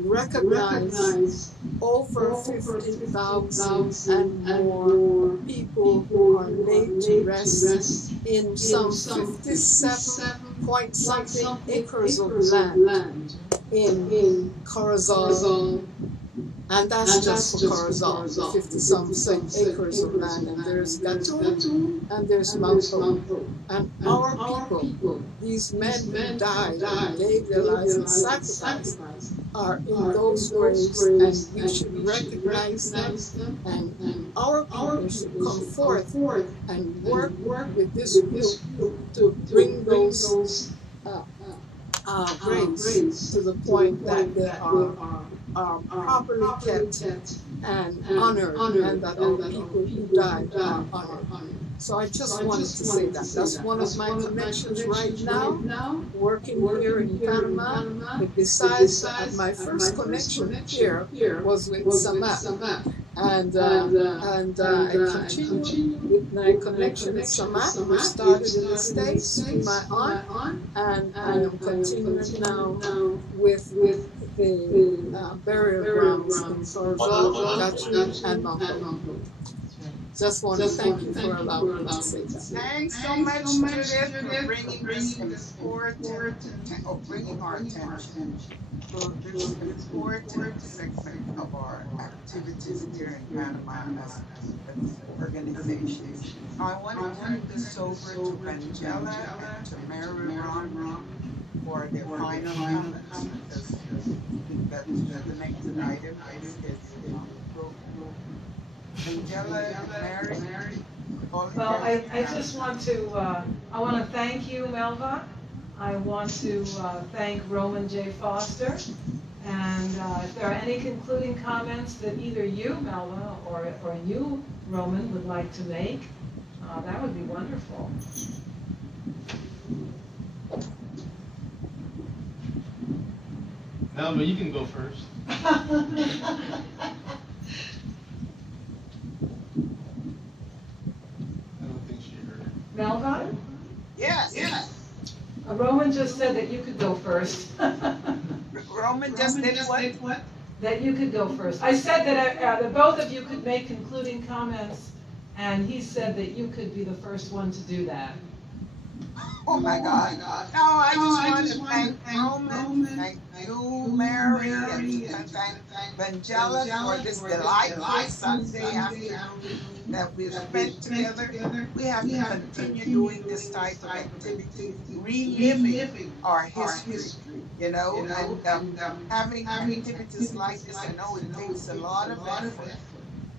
recognize over 15,000 and more people who are laid to rest in some 57-point-something acres of land in Corazon. And that's just for Corazon, 50-some acres of land. And there's Gatun and there's Mount Hope. And our people, these men who died and gave their lives in sacrifice, are in those graves, and we should recognize them. And our people should come forth and work with this group to bring those graves to the point that they are properly kept and honored, and that our people who died are honored. So I just wanted to say that. That's one of my connections right now, working here in Panama. But besides that, my first connection here was with Samat. And I continue with my connection with Samat, which started in the States with my aunt, and I am continuing now with the burial grounds in Corazon, Gatun, and Mount Hope. Just want to thank you for allowing me to say that. Thanks so much, Judith, for bringing this bringing our attention to this important segment of our activities here in Panama as an organization. Now, I want to turn this over to Angela and to Mary Ron for their final comments, because that is the next item is on the program. Angela, Mary. Well, I just want to, I want to thank you, Melva. I want to thank Roman J. Foster. And if there are any concluding comments that either you, Melva, or you, Roman, would like to make, That would be wonderful. Melba, you can go first. I don't think she heard it. Melba? Yes. Roman just said that you could go first. Roman just did what? That you could go first. I said that both of you could make concluding comments, and he said that you could be the first one to do that. Oh my God. No, I just want to thank Roman, thank you, Mary, and thank Vangela for this delightful Sunday afternoon that we've spent together. We have to continue doing this type of activity, reliving our history, you know, and having activities like this. I know it takes a lot of effort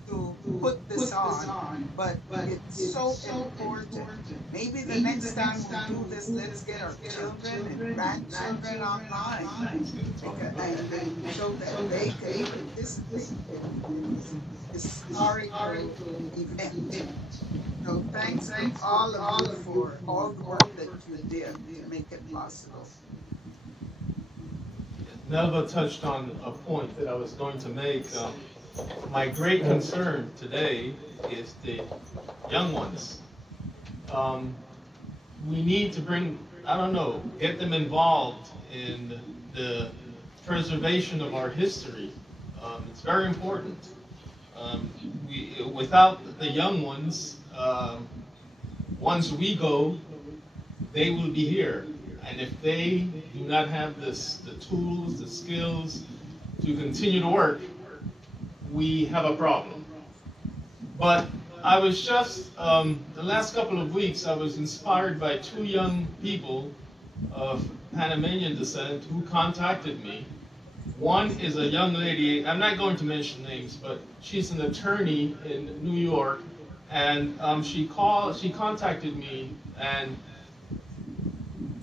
to put this on, but it's so important. Maybe the next time we do this, let's get our children and grandchildren online and show that they can participate in this historical event. So thanks to all of you for all the work that you did to make it possible. Melba touched on a point that I was going to make. My great concern today is the young ones. We need to bring, I don't know, get them involved in the preservation of our history. It's very important. Without the young ones, once we go, they will be here. And if they do not have the tools, the skills to continue to work, we have a problem. But I was just, the last couple of weeks, I was inspired by two young people of Panamanian descent who contacted me. One is a young lady, I'm not going to mention names, but she's an attorney in New York, and she contacted me and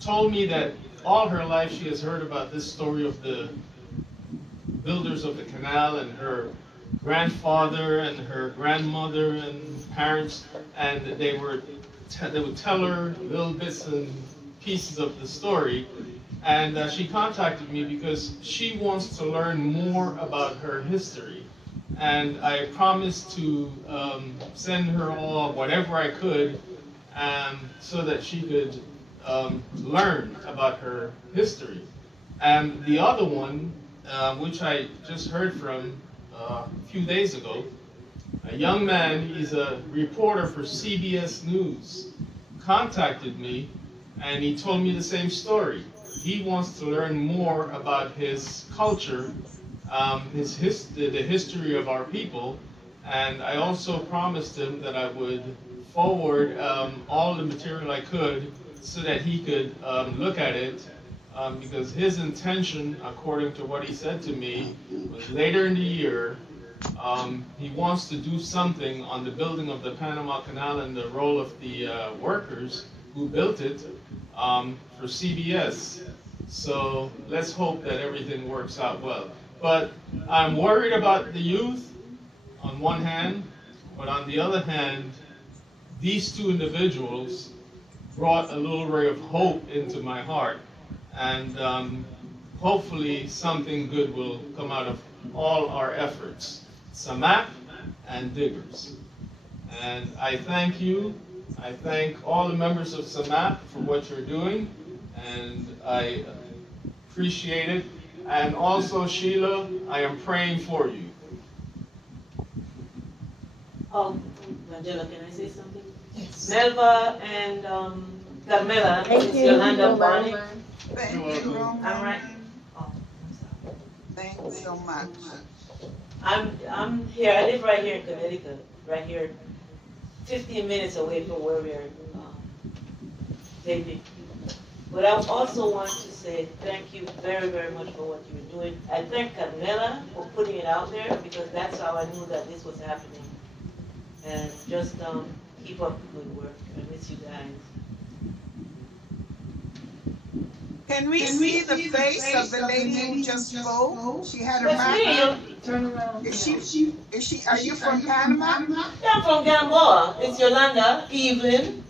told me that all her life she has heard about this story of the builders of the canal and her grandfather and her grandmother and parents, and they would tell her little bits and pieces of the story. And she contacted me because she wants to learn more about her history. And I promised to send her all whatever I could so that she could learn about her history. And the other one, which I just heard from a few days ago, a young man, he's a reporter for CBS News, contacted me and he told me the same story. He wants to learn more about his culture, the history of our people, and I also promised him that I would forward all the material I could so that he could look at it, because his intention, according to what he said to me, was later in the year, he wants to do something on the building of the Panama Canal and the role of the workers who built it for CBS. So let's hope that everything works out well. But I'm worried about the youth on one hand, but on the other hand, these two individuals brought a little ray of hope into my heart. And hopefully something good will come out of all our efforts, SAMAC and Diggers. And I thank you. I thank all the members of SAMAC for what you're doing, and I appreciate it. And also, Sheila, I am praying for you. Angela, can I say something? Yes. Melba and Carmela, Thank you, Yolanda Bonnie. Thank you, Roman. I'm right. Thank you so much. I'm here. I live right here in Connecticut, right here, 15 minutes away from where we're taping. But I also want to say thank you very, very much for what you're doing. I thank Carmela for putting it out there, because that's how I knew that this was happening. And just keep up the good work. I miss you guys. Can we see the face of the lady who just spoke? She had her That's back me. up. Turn around. Is she, are you from Panama? Yeah, I'm from Gamboa. It's Yolanda, Evelyn.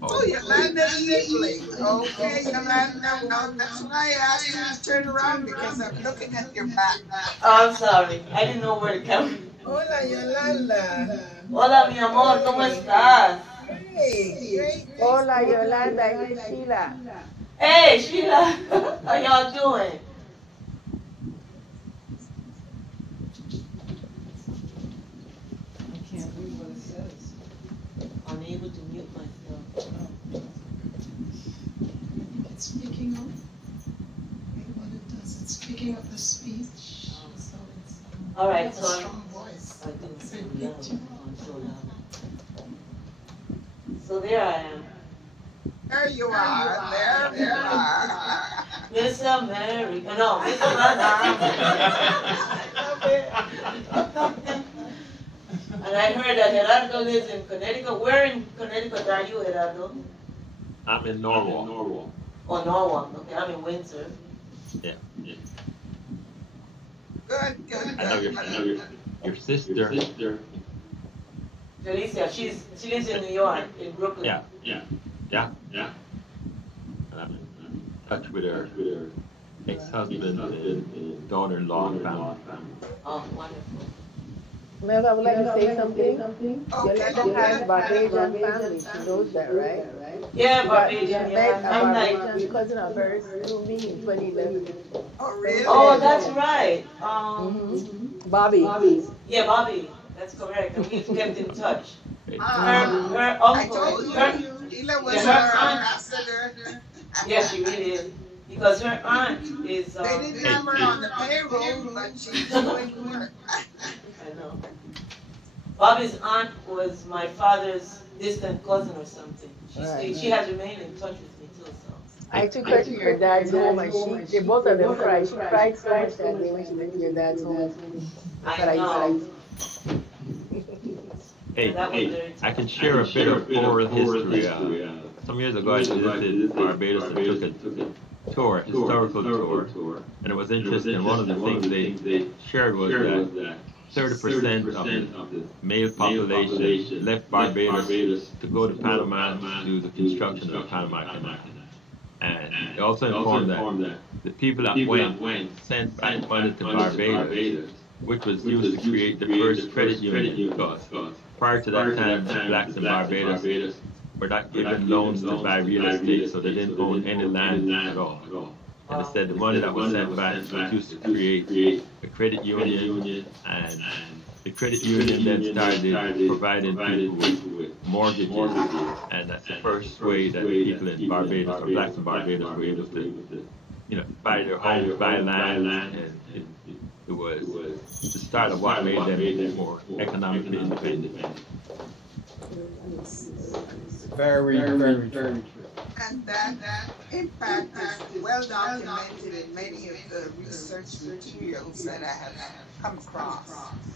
Oh, Yolanda Evelyn. Okay, Yolanda. Well, that's why I asked you to turn around because I'm looking at your back. Oh, I'm sorry. I didn't know where to come. Hola, Yolanda. Hola, mi amor. ¿Cómo estás? Hey, great. Hola, Yolanda. It's Sheila. Hey, Sheila. How y'all doing? I can't read what it says. Unable to mute myself. It's picking up. What it does, it's picking up the speech. So it's All right, a so I'm- strong voice. I think So it's it loud. picked you I'm so loud. So there I am. There you are. There you are. Miss America. No, Miss Panama. And I heard that Gerardo lives in Connecticut. Where in Connecticut are you, Gerardo? I'm in Norwalk. Oh, Norwalk. Okay, I'm in Windsor. Yeah. Good. I know your sister. Felicia, she lives in New York, in Brooklyn. Yeah. And I'm in touch with her ex-husband and daughter-in-law and family. Oh, wonderful. Melva, I would like to say something. Okay. Yolanda has Barbadian family. She knows that, right? Yeah, She Barbadian, met yeah. a I'm like, Barbadian cousin of hers through me in 2011. Oh, really? oh, that's right. Bobby. Yeah, Bobby. That's correct. And we've kept in touch. Her I uncle. told you, Ela was Yeah, her our aunt. ambassador. Yeah, she really is. Because her aunt is. They didn't have her on the payroll, but she's doing work. I know. Bobby's aunt was my father's distant cousin or something. She has remained in touch with me too. So. I took her to your dad's home and they both of them cried. She cried so much that day when she went to your dad's home. I know. Hey, I can share a bit of oral history. Some years ago, I visited Barbados and took a tour, historical tour, and it was interesting. One of the things they shared was that 30% of the male population left Barbados to go to Panama to do the construction of the Panama Canal. And they also informed that the people that went sent back money to Barbados, which was used to create the first credit union, because prior to that time, the blacks in Barbados were not given loans to buy real estate, so they didn't own any land at all. And they said the money that was sent back was used to create a credit union, and the credit union then started providing people with mortgages, and that's the first way that people in Barbados, or blacks in Barbados, were able to, buy their homes, buy land, and it was the start of what made them more economically independent. Very true. And that impact is well documented in many of the research materials that I have come across.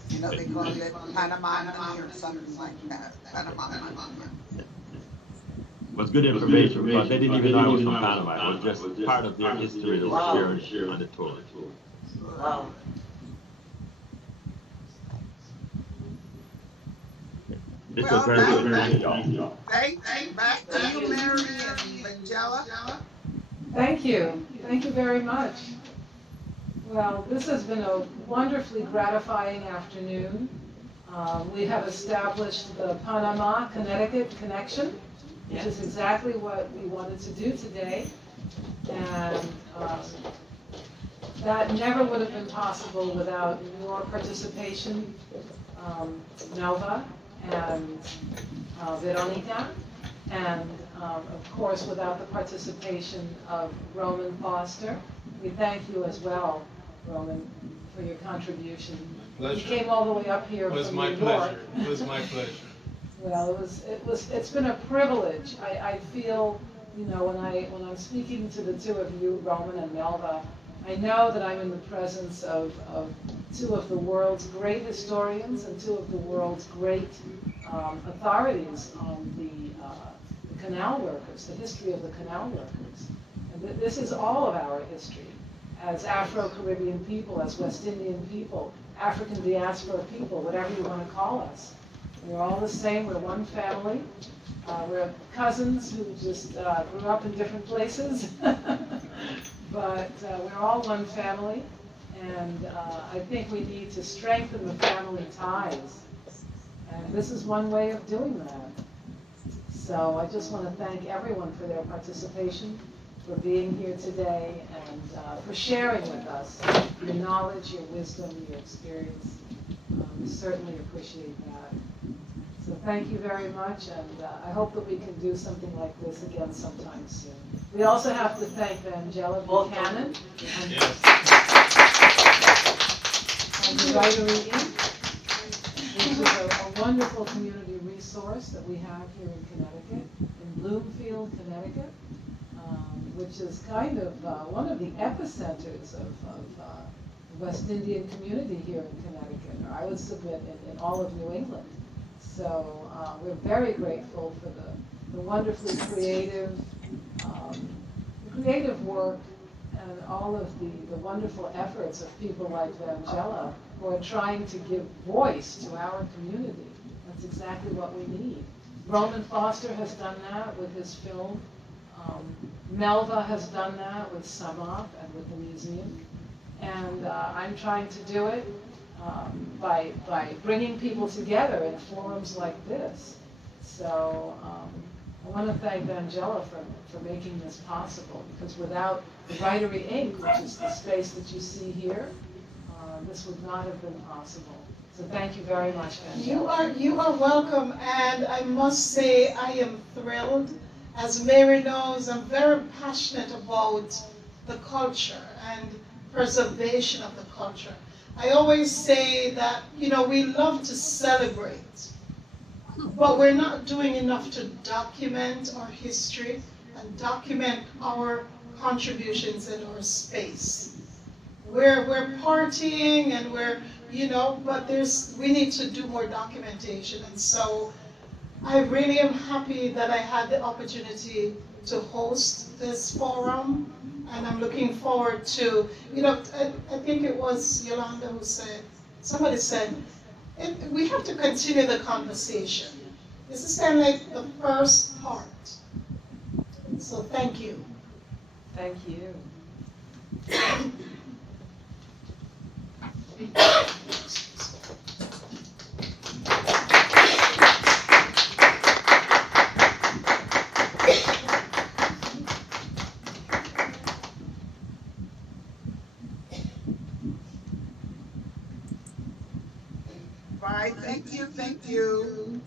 They call it Panama money or something like that. Panama money. It was good information, but they didn't even know I was from Panama. It was just part of their history that was shared on the tour. Wow. This was very good. Thank y'all. Thank you. Back to you, Mary and Angela. Thank you. Thank you very much. Well, this has been a wonderfully gratifying afternoon. We have established the Panama, Connecticut connection, which is exactly what we wanted to do today. And that never would have been possible without your participation, Melva and Veronica, and of course without the participation of Roman Foster. We thank you as well, Roman, for your contribution. Pleasure. You came all the way up here from New York. It was my pleasure. Well, it's been a privilege. I feel, when I'm speaking to the two of you, Roman and Melva, I know that I'm in the presence of two of the world's great historians and two of the world's great authorities on the canal workers, the history of the canal workers. And This is all of our history as Afro-Caribbean people, as West Indian people, African diaspora people, whatever you want to call us. We're all the same. We're one family. We're cousins who just grew up in different places. But we're all one family. And I think we need to strengthen the family ties. And this is one way of doing that. So I just want to thank everyone for their participation, for being here today, and for sharing with us your knowledge, your wisdom, your experience. We certainly appreciate that. So thank you very much, and I hope that we can do something like this again sometime soon. We also have to thank Angela Buchanan and the Writery Inc., which is a wonderful community resource that we have here in Connecticut, in Bloomfield, Connecticut, which is kind of one of the epicenters of the West Indian community here in Connecticut, or I would submit in all of New England. So we're very grateful for the wonderfully creative work and all of the wonderful efforts of people like Vangela who are trying to give voice to our community. That's exactly what we need. Roman Foster has done that with his film. Melva has done that with Samop and with the museum. And I'm trying to do it by bringing people together in forums like this. So I want to thank Vangela for making this possible, because without the Writery Inc., which is the space that you see here, this would not have been possible. So thank you very much, Vangela. You are welcome, and I must say I am thrilled. As Mary knows, I'm very passionate about the culture and preservation of the culture. I always say that, we love to celebrate, but we're not doing enough to document our history and document our contributions in our space. We're partying and we're, but we need to do more documentation. And so I really am happy that I had the opportunity to host this forum. And I'm looking forward to, I think it was Yolanda who said, somebody said, we have to continue the conversation. This is kind of like the first part. So thank you. Thank you. Bye. Thank you.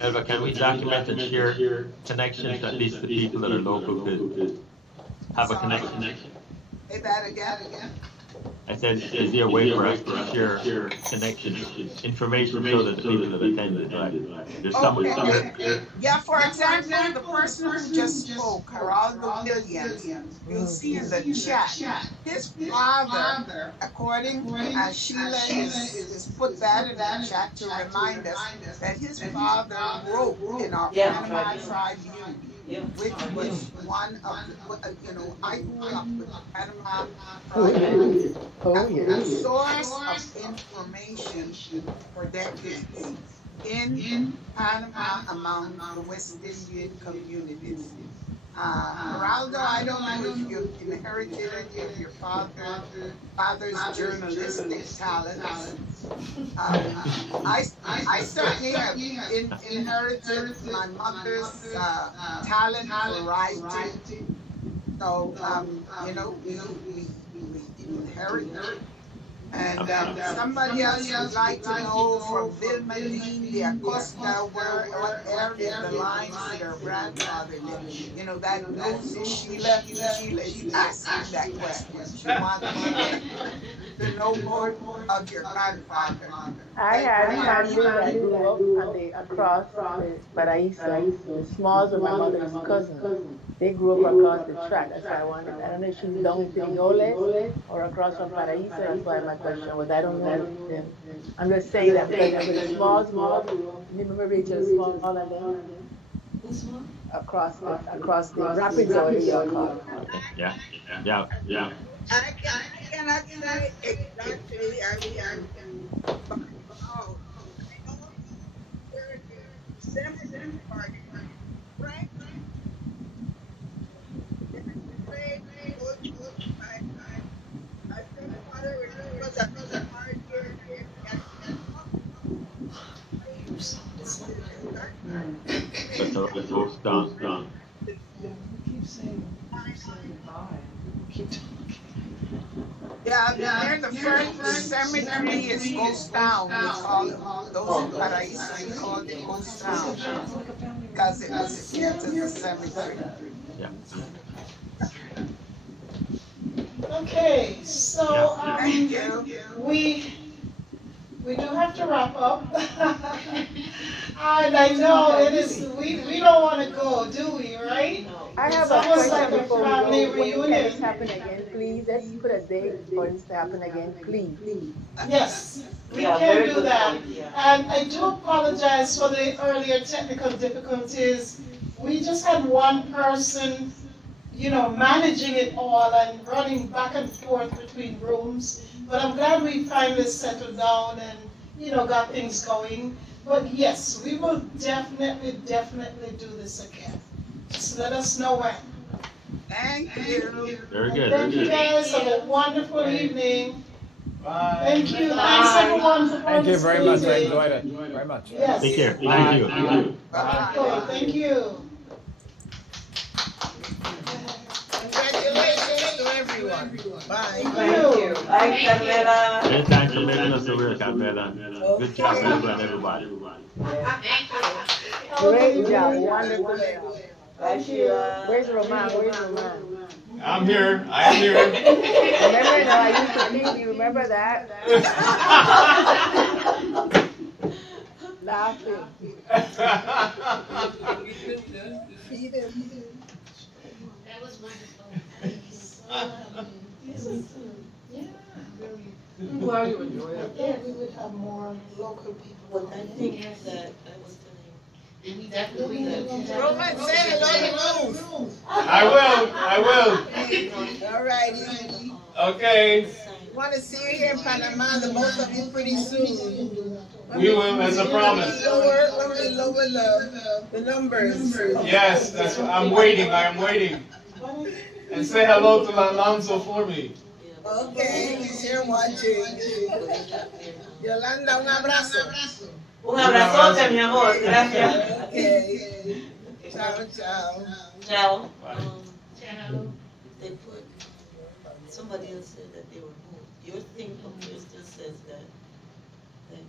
Elva, can we document and share connections, at least the people that are local could have a connection? Say that again. I said, is there a way for us to share connections, information so that the people that attended, right? There's someone here. Yeah, for example, the person who just spoke, Geraldo Williams, you'll see in the chat, his father, according as Sheila is put that in the chat to remind us that his father wrote in our Panama Tribune. Which was one of the, I grew up with Panama Tribune, a source of information for decades in Panama among the West Indian communities. Geraldo, I don't know if you inherited it of your father's journalistic talents. I certainly have inherited my mother's talent for writing. So, we inherit it. And somebody else would like to know from Vilmadine, the Acosta, what area the lines to their grandfather lived. That knows Sheila is asking that question. She wants to know more of your grandfather. I had family that grew up across the Paraíso. The Smalls were my mother's cousins. They grew up across the track. That's why I don't know if she's down in Pinole or across from Paraíso. That's why my question was, I don't know them. I'm just saying that because the Smalls grew up. You remember Rachel Small and them? This one? across the rapids or the Yukon. Yeah. I cannot say exactly. But oh, I know where the cemetery part is. Frank, there's a train goes my stepfather remembers that part here and Let's go down. yeah, near the first cemetery is Ghost Town. We call it, those in Paraíso, we call it Ghost Town because it was near to the cemetery. Yeah. Okay, so Thank you. we do have to wrap up. And I know it is, we don't want to go, do we, right? I have It's a almost question like a before family we go. When can reunion. this happen again, please? Let's put a date for this to happen again, please. Yes, we Yeah, can very do good that. point, yeah. And I do apologize for the earlier technical difficulties. We just had one person, managing it all and running back and forth between rooms. But I'm glad we finally settled down and, got things going. But yes, we will definitely do this again. Just let us know when. Thank you. Very good. Thank you guys. Have a wonderful evening. Bye. Thank you. Thanks everyone for Thank you very much. I participating. enjoyed it very much. Yes. Take care. Bye. Thank you. Okay, thank you. Congratulations to everyone. Bye. Thank you. Bye, Carmela. Many thanks for making us aware, Carmela. Good job, everybody. Great job, wonderful job. Bye, Sheila. Where's Roman? Where's Roman? I'm here. I am here. Remember now, I used to leave you, remember that? Laughing. That was wonderful. I'm glad you enjoyed it. Yeah, we would have more local people. But I think that I was telling. And we definitely would. Roman, say hello to Ruth. I will. All righty. Okay. Want to see you here in Panama, the both of you pretty soon. We will, as a promise. When we lower the numbers. Yes, that's what I'm waiting. I am waiting. And say hello to Alonso for me. Okay, he's here watching. Yolanda, un abrazo. Un abrazote, mi amor. Gracias. Okay. Ciao, ciao. Ciao. Ciao. They put, somebody else said that they were moved. Your thing up here still says that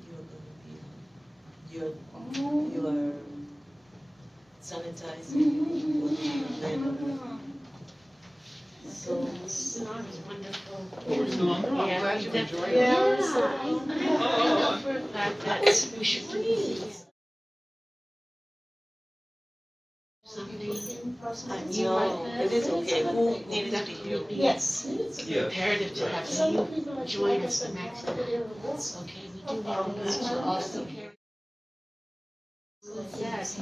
you're going to be, you're sanitizing. So, It's wonderful. We're still on. I'm Yeah, glad you enjoyed it. yeah. I know for a fact that we should do this. Something new like no, that. it is okay. Who needed to be here? Yes. It's imperative to have you join us the next time. Okay, we do have to also carry. Yes,